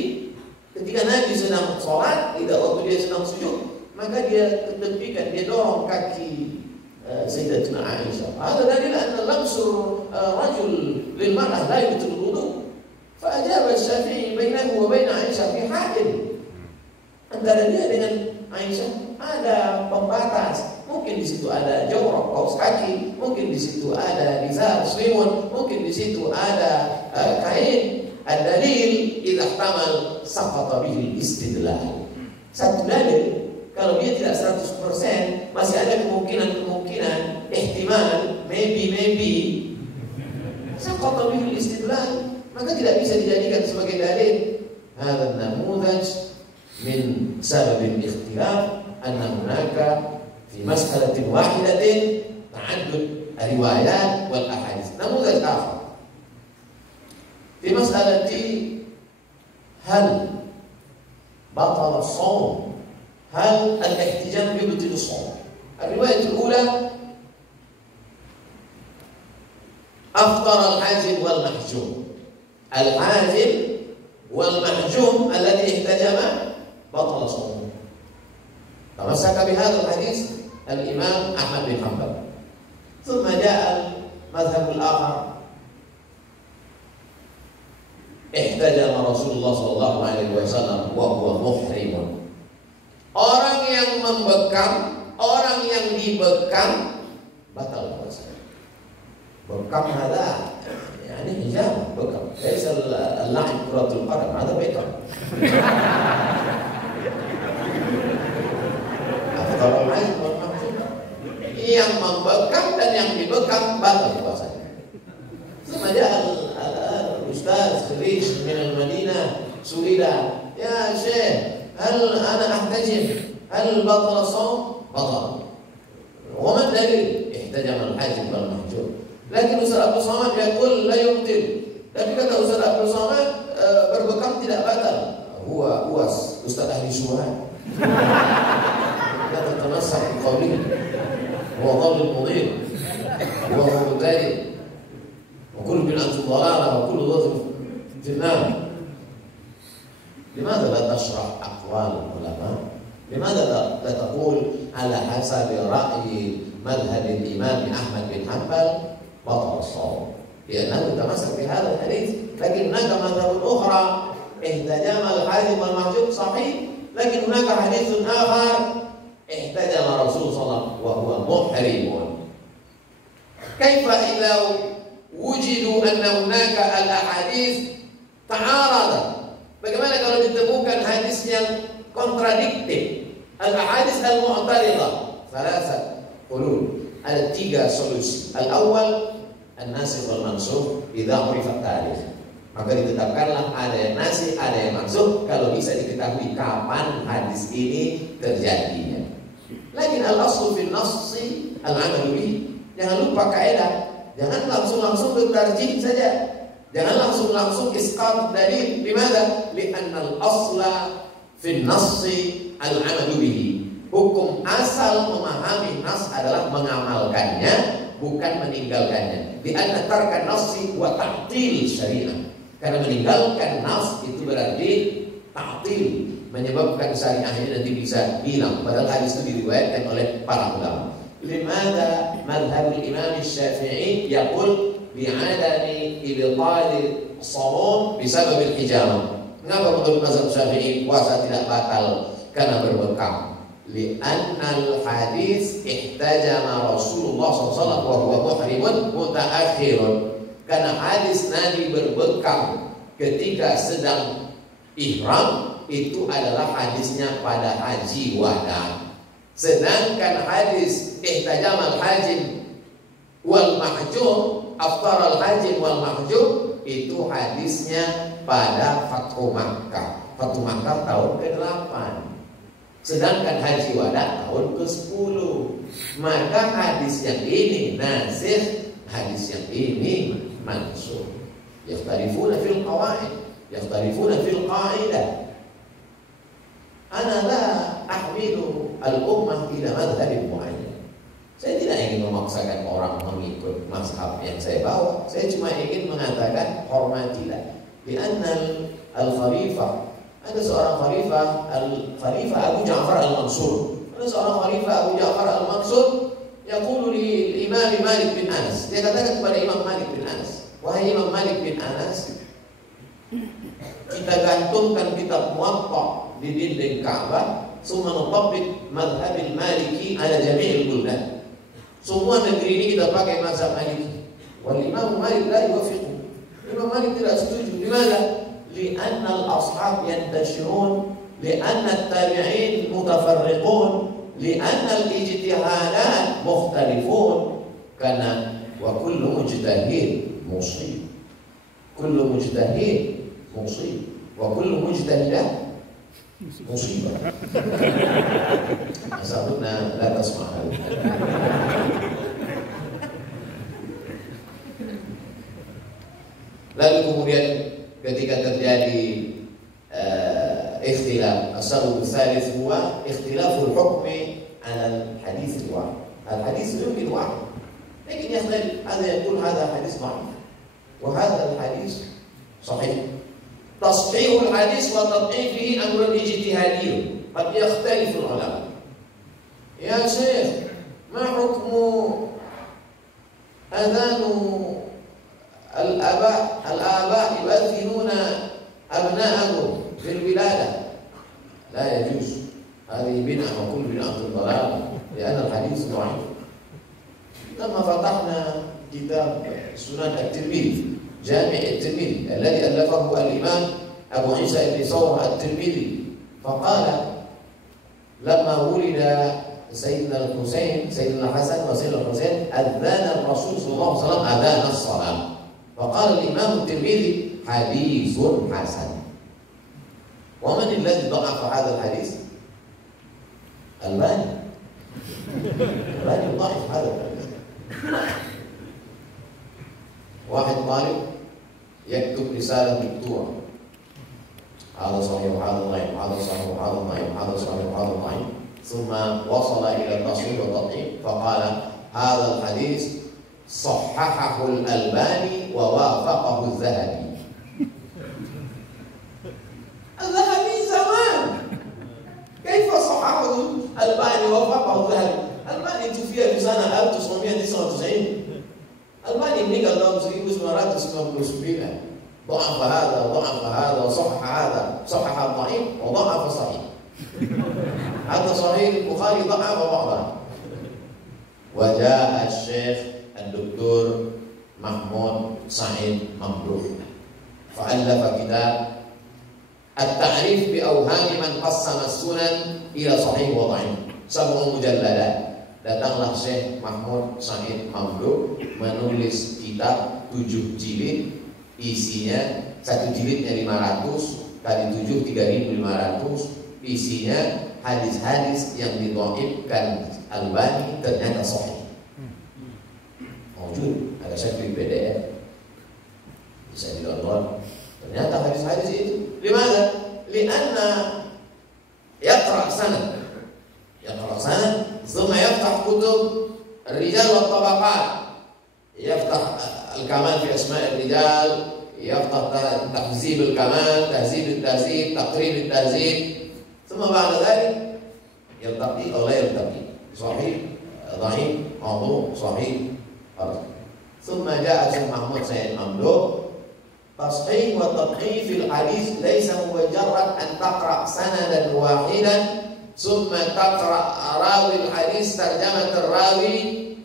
ketika Nabi sedang salat, waktu dia sedang sujud, maka dia ketepikan, dia dorong kaki Sayyidatina Aisyah. Ada dalil anna lamsul rajul lil mar'ah la yubtil wudu. Fa ajaba Syafi'i bainahu wa bain Aisyah fi hadin. Antara dia dengan Aisyah ada pembatas. Mungkin di situ ada jawrab kaos kaki, mungkin di situ ada izar slimun, mungkin di situ ada kain. Ad-dalil idza ihtamal saqata bihi istidlal. Satu dalil kalau dia tidak 100%, masih ada kemungkinan, ihtimal, maybe, saqata bihi istidlal, maka tidak bisa dijadikan sebagai dalil. Hadha an-namudhaj min sabab al-ikhtilaf anna hunaka fi mas'alatin wahidatin ta'addud riwayat wal ahadits. Namudhaj akhar في مسألة هل بطل الصوم، هل الاحتجام يبطل الصوم. الرواية الأولى أفطر الحاجب والمحجوم. الحاجب والمحجوم الذي احتجم بطل صومه. تمسك بهذا الحديث الإمام أحمد بن حنبل. ثم جاء المذهب الآخر، ihtajama Rasulullah sallallahu alaihi wasallam wa huwa muhrim. Orang yang membekam, orang yang dibekam batal puasa. Bekam ada, yani hijab bekam. Laisa al-la'ib kuratul qadam, ada bekam. Afdal al-'ain wal mahjub. Yang membekam dan yang dibekam batal puasanya. Sebenarnya Ustaz Khalish min al-Madinah suila, ya Syekh, hal ana ahtajim, hal batal as-sawm? Batal. Wa ma dalil? Ihtajam al-hajib wal mahjub. Lakin Ustaz Abdul Samad yaqul la yubtil. Tapi kata Ustaz Abdul Samad berbekam tidak batal. Huwa uas Ustaz ahli syubhat. La tatamassak bi qawlihi. Huwa qawl al-mudhir. Wa huwa mudari. وكل بدعة ضلالة وكل ضلالة في النار. لماذا لا تشرح أقوال العلماء؟ لماذا لا تقول على حسب رأي مذهب الإمام أحمد بن حنبل بطل الصوم، لأنه تمسك بهذا الحديث. لكن هناك مذهب أخرى احتجم الحاجب والمحجوب صحيح، لكن هناك حديث آخر احتجم رسول صلى الله عليه وسلم وهو محرم. كيف إذا wujidu anna hunaka al-ahadits ta'arada. Bagaimana kalau ditemukan hadis yang kontradiktif? Al-ahadits al-mu'taridah. Thalathat hulul. Ada 3 solusi. Al-awwal an-nasikh wal mansukh idza urifa at-tarikh. Maka ditetapkanlah ada yang nasikh, ada yang mansukh kalau bisa diketahui kapan hadis ini terjadinya. Lakin al-aslu fil nassi al-'amalu bihi. Jangan lupa kaidah. Jangan langsung bertarjih saja. Jangan langsung isqat dalil. Limadha? Li'anna al-asla fi an-nassi al-'amalu bihi. Hukum asal memahami nas adalah mengamalkannya, bukan meninggalkannya. Li'anna tarka nassi wa ta'til syariah. Karena meninggalkan nas itu berarti ta'til, menyebabkan syariahnya nanti bisa hilang. Padahal hadis itu diriwayatkan oleh para ulama. لماذا مذهب الإمام الشافعي يقول bi'adami ibtali shaum bisabab al-hijamah. Mengapa menurut mazhab Syafi'i puasa tidak batal karena berbekam? Li'annal hadis ihtajama Rasulullah SAW wa huwa muhrimun mutaakhirun. Karena hadis Nabi berbekam ketika sedang ihram itu adalah hadisnya pada haji wada. Sedangkan hadis ihtajamal hajim wal mahjum, aftaral hajim wal mahjum, itu hadisnya pada Fathu Makkah. Fathu Makkah tahun ke-8. Sedangkan haji wada tahun ke-10. Maka hadis yang ini nasikh, hadis yang ini mansukh. Yakhtalifuna fil qawaid, yakhtalifuna fil qaidah. Ana la ahmilu al-ummah ila madhhabin mu'ayyan. Saya tidak ingin memaksakan orang mengikut mazhab yang saya bawa. Saya cuma ingin mengatakan hormatilah. Lianna al-khalifah, ada seorang khalifah, al-khalifah Abu Ja'far al-Mansur. Ada seorang khalifah Abu Ja'far al-Mansur yaqulu li Imam Malik bin Anas. Dia katakan kepada Imam Malik bin Anas, wahai Imam Malik bin Anas, kita gantungkan kitab Muwatta di dinding Ka'bah, summa nutabbiq madhhab al-Maliki ala jami'il buldan. Semua negeri ini kita pakai mazhab Maliki. Wal Imam Malik la yuwafiqu. Imam Malik tidak setuju. Dimana? Li'anna al-ashab yantashirun, li'anna at-tabi'in mutafarriqun, li'anna al-ijtihadat mukhtalifun. Karena wa kullu mujtahid musib. Kullu mujtahid musib. Wa kullu mujtahidah musibah. Masalahnya la tasma'al. Lalu kemudian ketika terjadi ikhtilaf, as-sabab ats-tsalits huwa ikhtilaful hukmi 'ala al-hadits al-wahid. Al-hadits yumkin wahid. Lakin yakhtalif, hadha yaqul hadha hadits dha'if wa hadha al-hadits sahih. تصحيح الحديث وتضعيفه أمر اجتهادي قد يختلف العلماء. يا شيخ ما حكم أذان الآباء يؤذنون أبناءهم في الولادة؟ لا يجوز، هذه بدعة وكل بدعة ضلالة لأن الحديث ضعيف. لما فتحنا كتاب سنن الترمذي، جامع الترمذي الذي ألفه الإمام أبو عيسى بن ثور الترمذي، فقال لما ولد سيدنا الحسين، سيدنا الحسن وسيدنا الحسين، أذان الرسول صلى الله عليه وسلم أذان الصلاة. فقال الإمام الترمذي حديث حسن. ومن الذي ضعف هذا الحديث؟ الباني. الباني ضعف هذا الحديث. واحد طالب يكتب رسالة دكتورة، هذا صحيح وهذا ضعيف، هذا صحيح وهذا ضعيف، هذا صحيح وهذا ضعيف، ثم وصل إلى التصحيح والتضعيف فقال هذا الحديث صححه الألباني ووافقه الذهبي. الذهبي زمان، كيف صححه الألباني ووافقه الذهبي؟ الألباني توفي في سنة 1999. Al-Albani meninggal tahun 1999. ضعف هذا وضعف هذا وصحح هذا، صحح الضعيف وضعف الصحيح. حتى صحيح البخاري ضعف بعضه. وجاء الشيخ الدكتور محمود سعيد ممدوح فألف كتاب التعريف بأوهام من قسم السنن إلى صحيح وضعيف، 7 مجلدات. Datanglah Syekh Mahmud Said Mamdouh menulis kitab 7 jilid, isinya 1 jilidnya 500 kali 7 3.500, isinya hadis-hadis yang didhaifkan Albani ternyata sahih. Mawjud, ada syakli PDF, bisa di-download. Ternyata hadis-hadis itu. Limadha? Lianna yaqra' sanad. يقرأ سند ثم يفتح كتب الرجال والطبقات، يفتح الكمال في أسماء الرجال، يفتح تهذيب الكمال، تهذيب التهذيب، تقريب التهذيب، ثم بعد ذلك يلتقي أو لا يلتقي، صحيح ضعيف موضوع صحيح خلاص. ثم جاء الشيخ محمود سيد ممدوح تصحيح وتضعيف الحديث ليس مجرد أن تقرأ سندا واحدا ثم تقرأ راوي الحديث ترجمة الراوي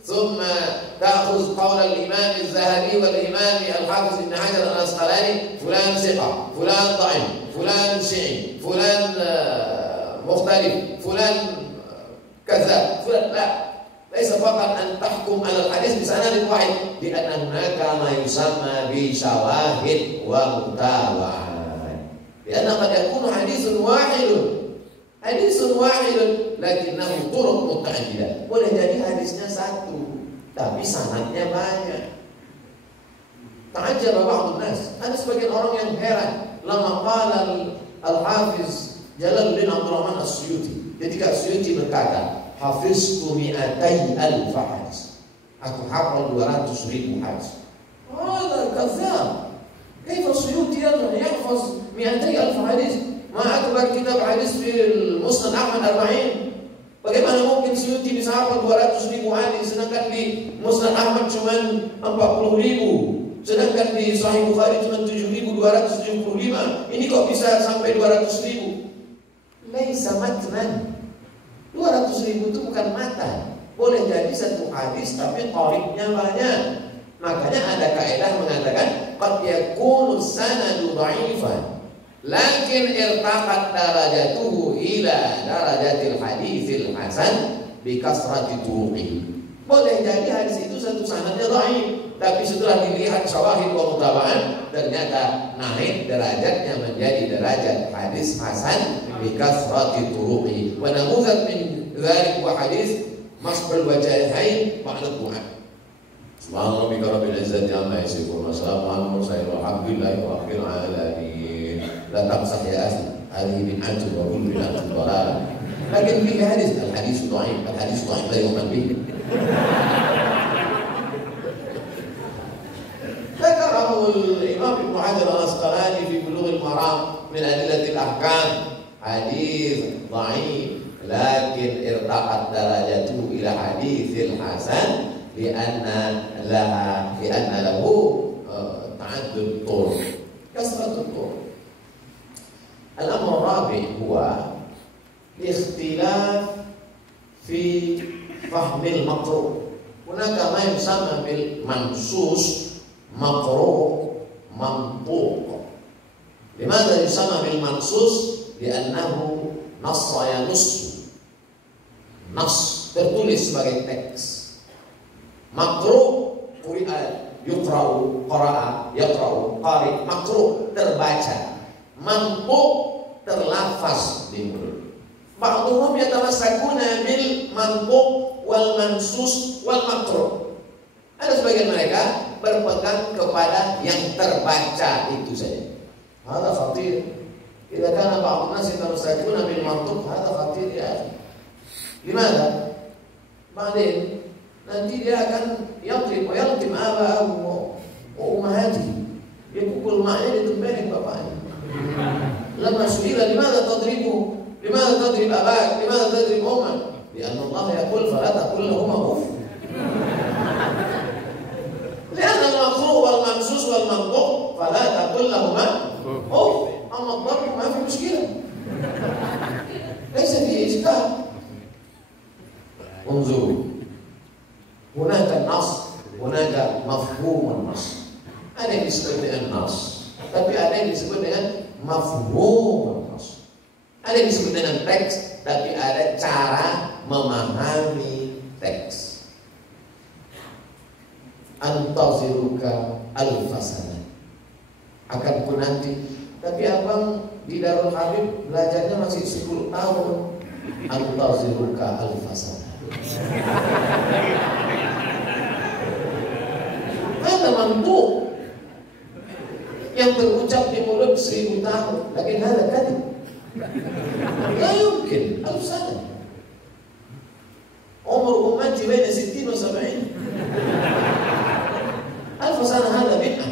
ثم تأخذ قول الإمام الذهبي والإمام الحافظ ابن حجر العسقلاني فلان ثقة فلان ضعيف فلان شيعي فلان مختلف فلان كذاب فلان لا ليس فقط أن تحكم على الحديث بسند واحد لأن هناك ما يسمى بشواهد ومتابعات لأن قد يكون حديث واحد lakinnahu turuq muta'addidah. Boleh jadi hadisnya satu, tapi sanadnya banyak. Ta'ajjaba ba'dun nas. Ada sebagian orang yang heran. Lama qala al-Hafiz Jalaluddin Abdurrahman As-Suyuti. Ketika As-Suyuti berkata, hafiztu mi'atai alf hadis. Aku hafal 200.000 hadis. Hada kadzab. Kaifa As-Suyuti yahfaz mi'atai alf hadis? Ma akbar kitab hadis fil Musnad Ahmad 40. Bagaimana mungkin Suyuti bisa hafal 200.000 hadis sedangkan di Musnad Ahmad cuma 40.000, sedangkan di Sahih Bukhari cuma 7.275. Ini kok bisa sampai 200.000? Laisa matnan. 200.000 itu bukan matan. Boleh jadi satu hadis tapi qaribnya banyak. Makanya ada kaidah mengatakan qad yakunu sanadu dha'ifan lakin irtaqat darajatuhu ila darajatil haditsil hasan bi kasrati turuqi. Boleh jadi hadis itu satu sanadnya dhaif, tapi setelah dilihat syawahid wa mutaba'at ternyata naik derajatnya menjadi derajat hadis hasan bi kasrati turuqi. Wa namuzat min dzalik wa hadis masbul wajhain ba'da du'a. Subhana rabbika rabbil izzati amma yasifun wa salamun alal mursalin walhamdulillahi rabbil alamin. لا تمسح يا أخي هذه بدعة وكل بدعة ضلالة لكن في الحديث ضعيف لا يؤمن به. ذكره الإمام ابن حجر العسقلاني في بلوغ المرام من أدلة الأحكام حديث ضعيف لكن ارتقت درجته إلى حديث الحسن لأن له تعدد طرق كثرة الطرق. الأمر الرابع هو الاختلاف في فهم المقروء. هناك ما يسمى بالمنصوص مقروء منطوق. لماذا يسمى بالمنصوص؟ لأنه نص ينص. نص tertulis sebagai teks. Makruh yuqra'u, qara'a, yaqra'u, qari, makruh terbaca. Mantuq terlafaz di mulut. Ba'dhum yatamassakuna bil mantuq wal mansus wal makruh. Ada sebagian mereka berpegang kepada yang terbaca itu saja. Hada khatir. Idza kana ba'dun nas yatamassakuna bil mantuq, hada khatir ya. Gimana? Ba'din nanti dia akan yaqrib wa yaqtim aba'ahu wa ummahatihi. Dia pukul maknya, ditempelin bapaknya. لما سئل لماذا تضربه؟ لماذا تضرب أباك؟ لماذا تضرب أمك؟ لأن الله يقول فلا تقل لهما أف. لأن المقروء والممسوس والمنطوق فلا تقل لهما أف. أما الضرب ما في مشكلة، ليس فيه إشكال. انظروا، هناك النص، هناك مفهوم النص. Ada yang disebut dengan nas, tapi ada yang disebut dengan mafhum nas. Ada yang disebut dengan teks, tapi ada cara memahami teks. Antaziruka al-fasana. Akan ku nanti, tapi abang di Darul Habib belajarnya masih 10 tahun. Antaziruka al-fasana. Ada mantuk yang berucap di mulut 1000 tahun, lakin hada kadhib. La yumkin, alf sana. Umur ummati baina 60 wa 70. Alf sana hada bid'ah.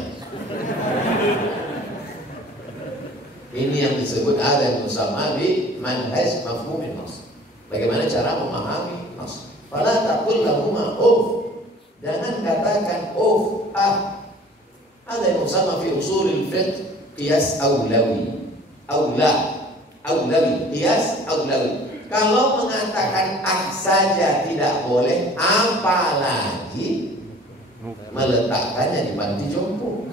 Ini yang disebut ada yang musamma bi manhaj mafhumin nas. Bagaimana cara memahami nas? Fala taqul lahuma uff. Jangan katakan ada yang sama fi usul fiqh qiyas aulawi. Aulawi, qiyas aulawi. Kalau mengatakan saja tidak boleh, apalagi meletakkannya di panti jompo.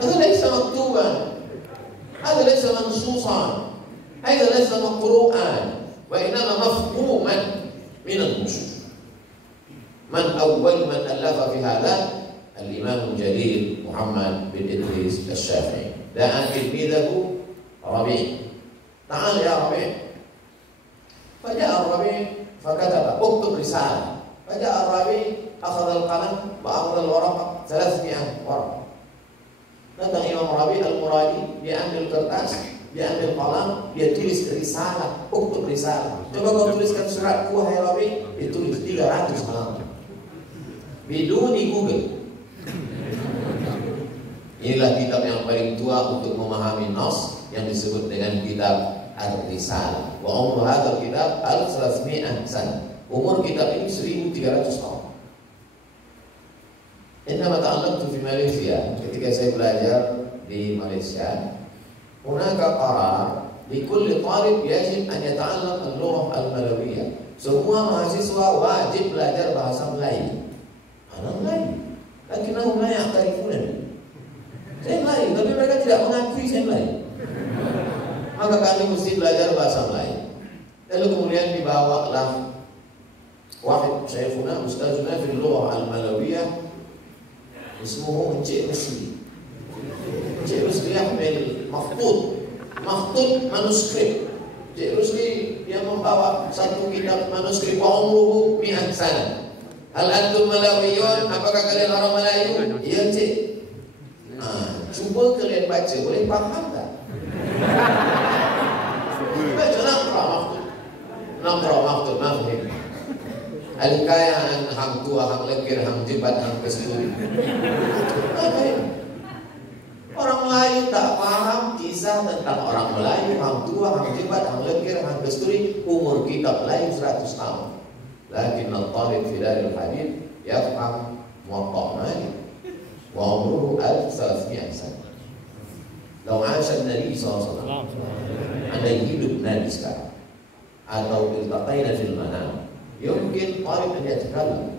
Itu laisa maktuban, itu laisa mansusan, itu laisa maqru'an, wa innama mafhuman min al-nusus. Man awwal man allafa fi hadha al-imam al-jalil Muhammad bin Idris al-Syafi'i. Dan tilmidahu Rabi'. Ta'al ya Rabi'. Faja'a Rabi' fakataba uktub risalah. Faja'a Rabi' akhadha al-qalam wa akhadha al-waraq 300 waraq. Datang Imam Rabi' al-Muradi, dia ambil kertas, dia ambil qalam, dia tulis risalah, uktub risalah. Coba kau tuliskan surat wahai Rabi', ditulis 300 halaman. Biduni Google. Inilah kitab yang paling tua untuk memahami nas yang disebut dengan kitab Ar-Risalah. Wa umur hadzal kitab 1300 sana. Umur kitab ini 1300 tahun. Innama ta'allamtu fi Malaysia, ketika saya belajar di Malaysia, hunaka qarar li kulli talib yajib an yata'allam al-lughah al-malawiyah. Semua mahasiswa wajib belajar bahasa Melayu. Ana Melayu, lakinnahum la ya'tarifuna. Saya Melayu, tapi mereka tidak mengakui saya Melayu. Maka kami mesti belajar bahasa Melayu. Lalu kemudian dibawalah wahid syekhuna ustazuna fil lughah al-malawiyah, ismuhu Encik Rusli. Encik Rusli Ahmed Makhtut manuskrip. Encik Rusli dia membawa satu kitab manuskrip wa umruhu 100 sana. Hal antum malawiyun, apakah kalian orang Melayu? Iya Encik. Cuba kalian baca, boleh paham tak? Baca Naqra Makhtut mafhum. Al-kaya hang tua, hang lekir, hang jebat, hang kesturi. Orang Melayu tak paham kisah tentang orang Melayu, hang tua, hang jebat, hang lekir, hang kesturi. Umur kitab Melayu 100 tahun. Lakin al-talib fi daril hadith yafham Muwatta' Malik wa umruhu 1300 sana. Lau asya Nabi SAW, andai hidup Nabi sekarang, atau iltaqaina fil manam, mungkin talib an yatakallam.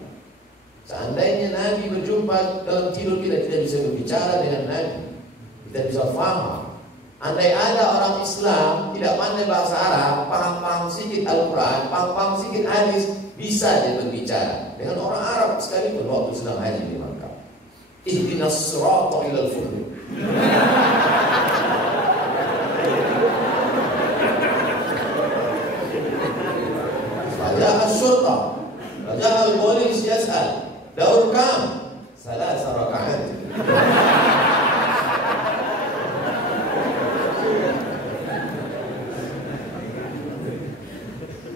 Seandainya Nabi berjumpa dalam tidur, kita tidak bisa berbicara dengan Nabi, kita bisa faham. Andai ada orang Islam tidak pandai bahasa Arab, paham-paham sedikit Al-Quran, paham-paham sedikit hadis, bisa dia berbicara dengan orang Arab sekalipun waktu sedang haji di Makkah. Ihdinas sirata ilal fulk. Faja'a as-syurta, faja'a al-polis yas'al, daur kam? 3 rakaat.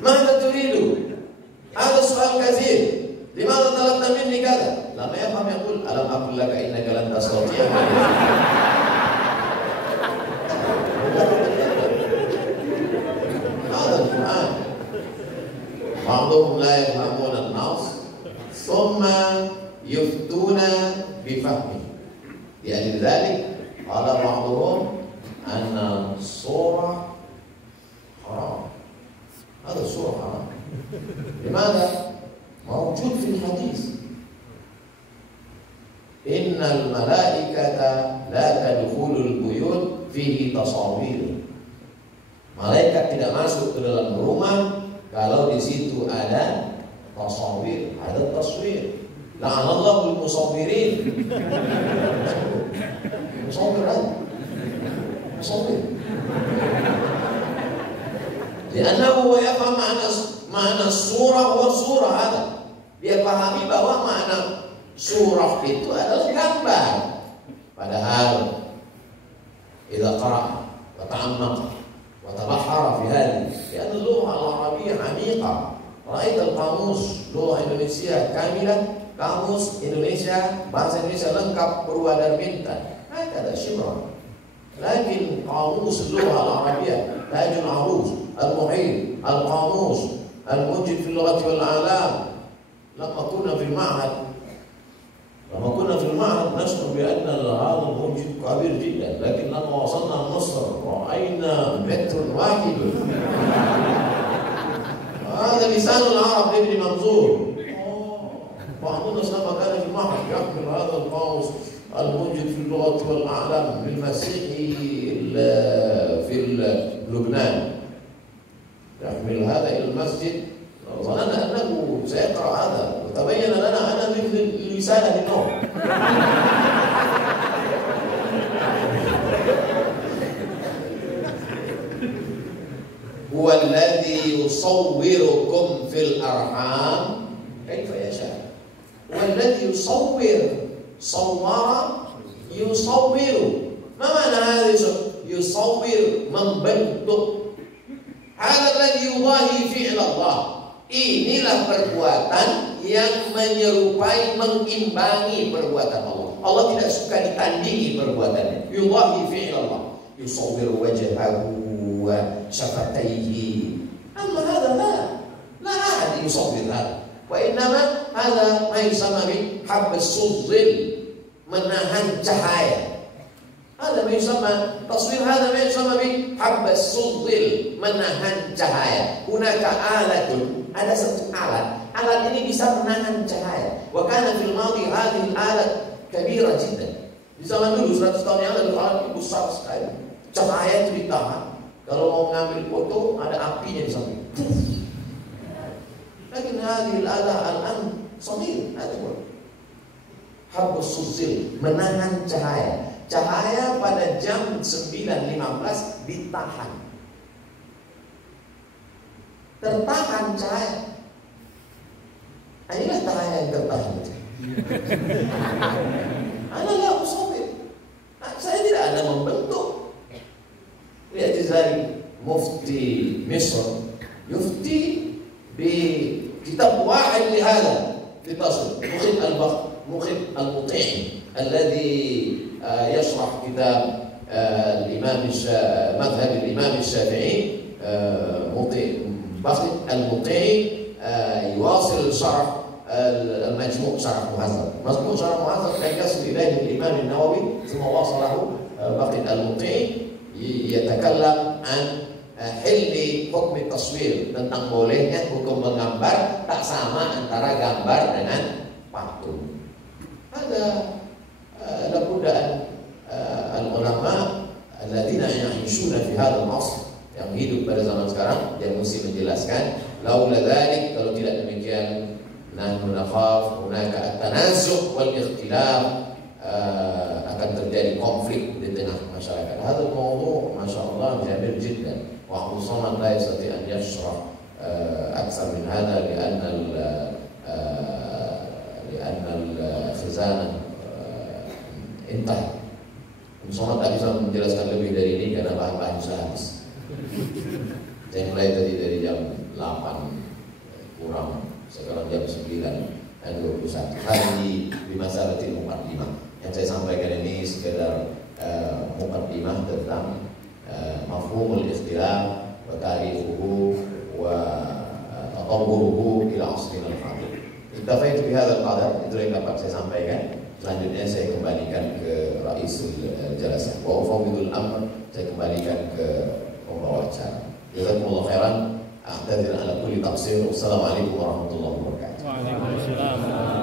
ماذا تريد؟ هذا السؤال كثير. لماذا طلبت مني كذا؟ لما يفهم يقول ألم أقل لك إنك لن تستطيع. هذا القرآن. بعضهم لا يفهمون النص ثم يفتون بفهمه. لأجل ذلك قال بعضهم أن الصورة حرام. هذا الصورة حرام. لماذا؟ موجود في الحديث إن الملائكة لا تدخل البيوت فيه تصاوير. Malaikat tidak masuk ke dalam rumah kalau di situ ada tasawir, ada taswir. La'anallahu al-musawwirin. Musawwir aja. Musawwir. Karena huwa yafham makna surah wa surah ada. Dia pahami bahwa makna surah itu adalah gambar. Padahal idza qara'a wa ta'ammaqa wa tabahhara fi hadhihi, lian al-lugha al-arabiyyah 'amiqa. Ra'ait al-qamus lugha Indonesia kamilah, kamus Indonesia, bahasa Indonesia lengkap berwadar bintang. Ada syibra. Lakin qamus lugha al-arabiyyah, tajul arus, al-muhit, al-qamus, الموجد في اللغة والأعلام. لما كنا في المعهد نشعر بأن هذا الموجد كبير جدا، لكن لما وصلنا مصر رأينا متر واحد. هذا لسان العرب لابن منظور. بعضنا لما كان في المعهد يحمل هذا القوس الموجد في اللغة والأعلام للمسيحي في لبنان، يحمل هذا إلى المسجد. ظننا أنه سيقرأ هذا، وتبين لنا أنا مثل لسانة النوم. هو الذي يصوركم في الأرحام كيف يشاء. هو الذي يصور، يصور. ما معنى هذا يصور؟ membentuk. هذا الذي يضاهي فعل Allah. Inilah perbuatan yang menyerupai, mengimbangi perbuatan Allah. Allah tidak suka ditandingi perbuatannya. Yudahi fi'il Allah. Yusawwir wajhahu wa syafatayhi. Amma hadha la ahad yusawwir hadha. Wa innama hadha ma yusamma bi habs suzzil, menahan cahaya. Ada menyama taswir, ada menyama bi habas sudzil, menahan cahaya. Hunaka alatun, ada satu alat. Alat ini bisa menahan cahaya. Wa kana fil madi hadhihi alat kabira jiddan. Di zaman dulu 100 tahun yang lalu alat itu besar sekali. Cahaya itu ditahan. Kalau mau mengambil foto ada apinya di samping. Lakin hadhihi alat al-an saghir, ada habas sudzil, menahan cahaya. Cahaya pada jam 9.15 ditahan. Tertahan cahaya. Inilah cahaya yang tertahan. Anallah usawir. Saya tidak ada membentuk. Lihat Jazari, mufti Misr, yufti di kitab wahid lihada ditasir. Mukhid al-Muti'i الذي يشرح كتاب مذهب الإمام الشافعي، بخت المطيعي يواصل شرح المجموع شرح مهذب. مجموع شرح مهذب كان يصل إليه الإمام النووي، ثم واصله بخت المطيعي يتكلم عن حل حكم التصوير, tentang bolehnya hukum menggambar tak sama antara gambar dengan patung. Ada لابد أن العلماء الذين يعيشون في هذا العصر, yang hidup pada zaman sekarang, yang mesti menjelaskan laula dzalik, kalau tidak demikian nahnu nakhaf hunaka at-tanazuq wal ikhtilaf, akan terjadi konflik di tengah masyarakat. Hadal mawdu' masyaallah jamil jiddan, wa Abu Samad la yastati an yashrah akthar min hada لأن الخزانة entah, Muhammad tak bisa menjelaskan lebih dari ini karena bahan-bahan sudah habis. Saya mulai tadi dari jam 8 kurang, sekarang jam 9:21. Hari di masalatil muqaddimah. Yang saya sampaikan ini sekedar muqaddimah tentang mafhumul ikhtilaf wa tarikhuhu wa tatawwuruhu ila asrina al-hadir. Iktafaitu bihadzal qadar, itu yang dapat saya sampaikan. Selanjutnya saya kembalikan ke Raisul Jalasah. Wa ufawwidul amr, saya kembalikan ke pembawa acara. Jazakumullah khairan. A'tadzir ala kulli taqsir. Wassalamualaikum warahmatullahi wabarakatuh. Waalaikumsalam.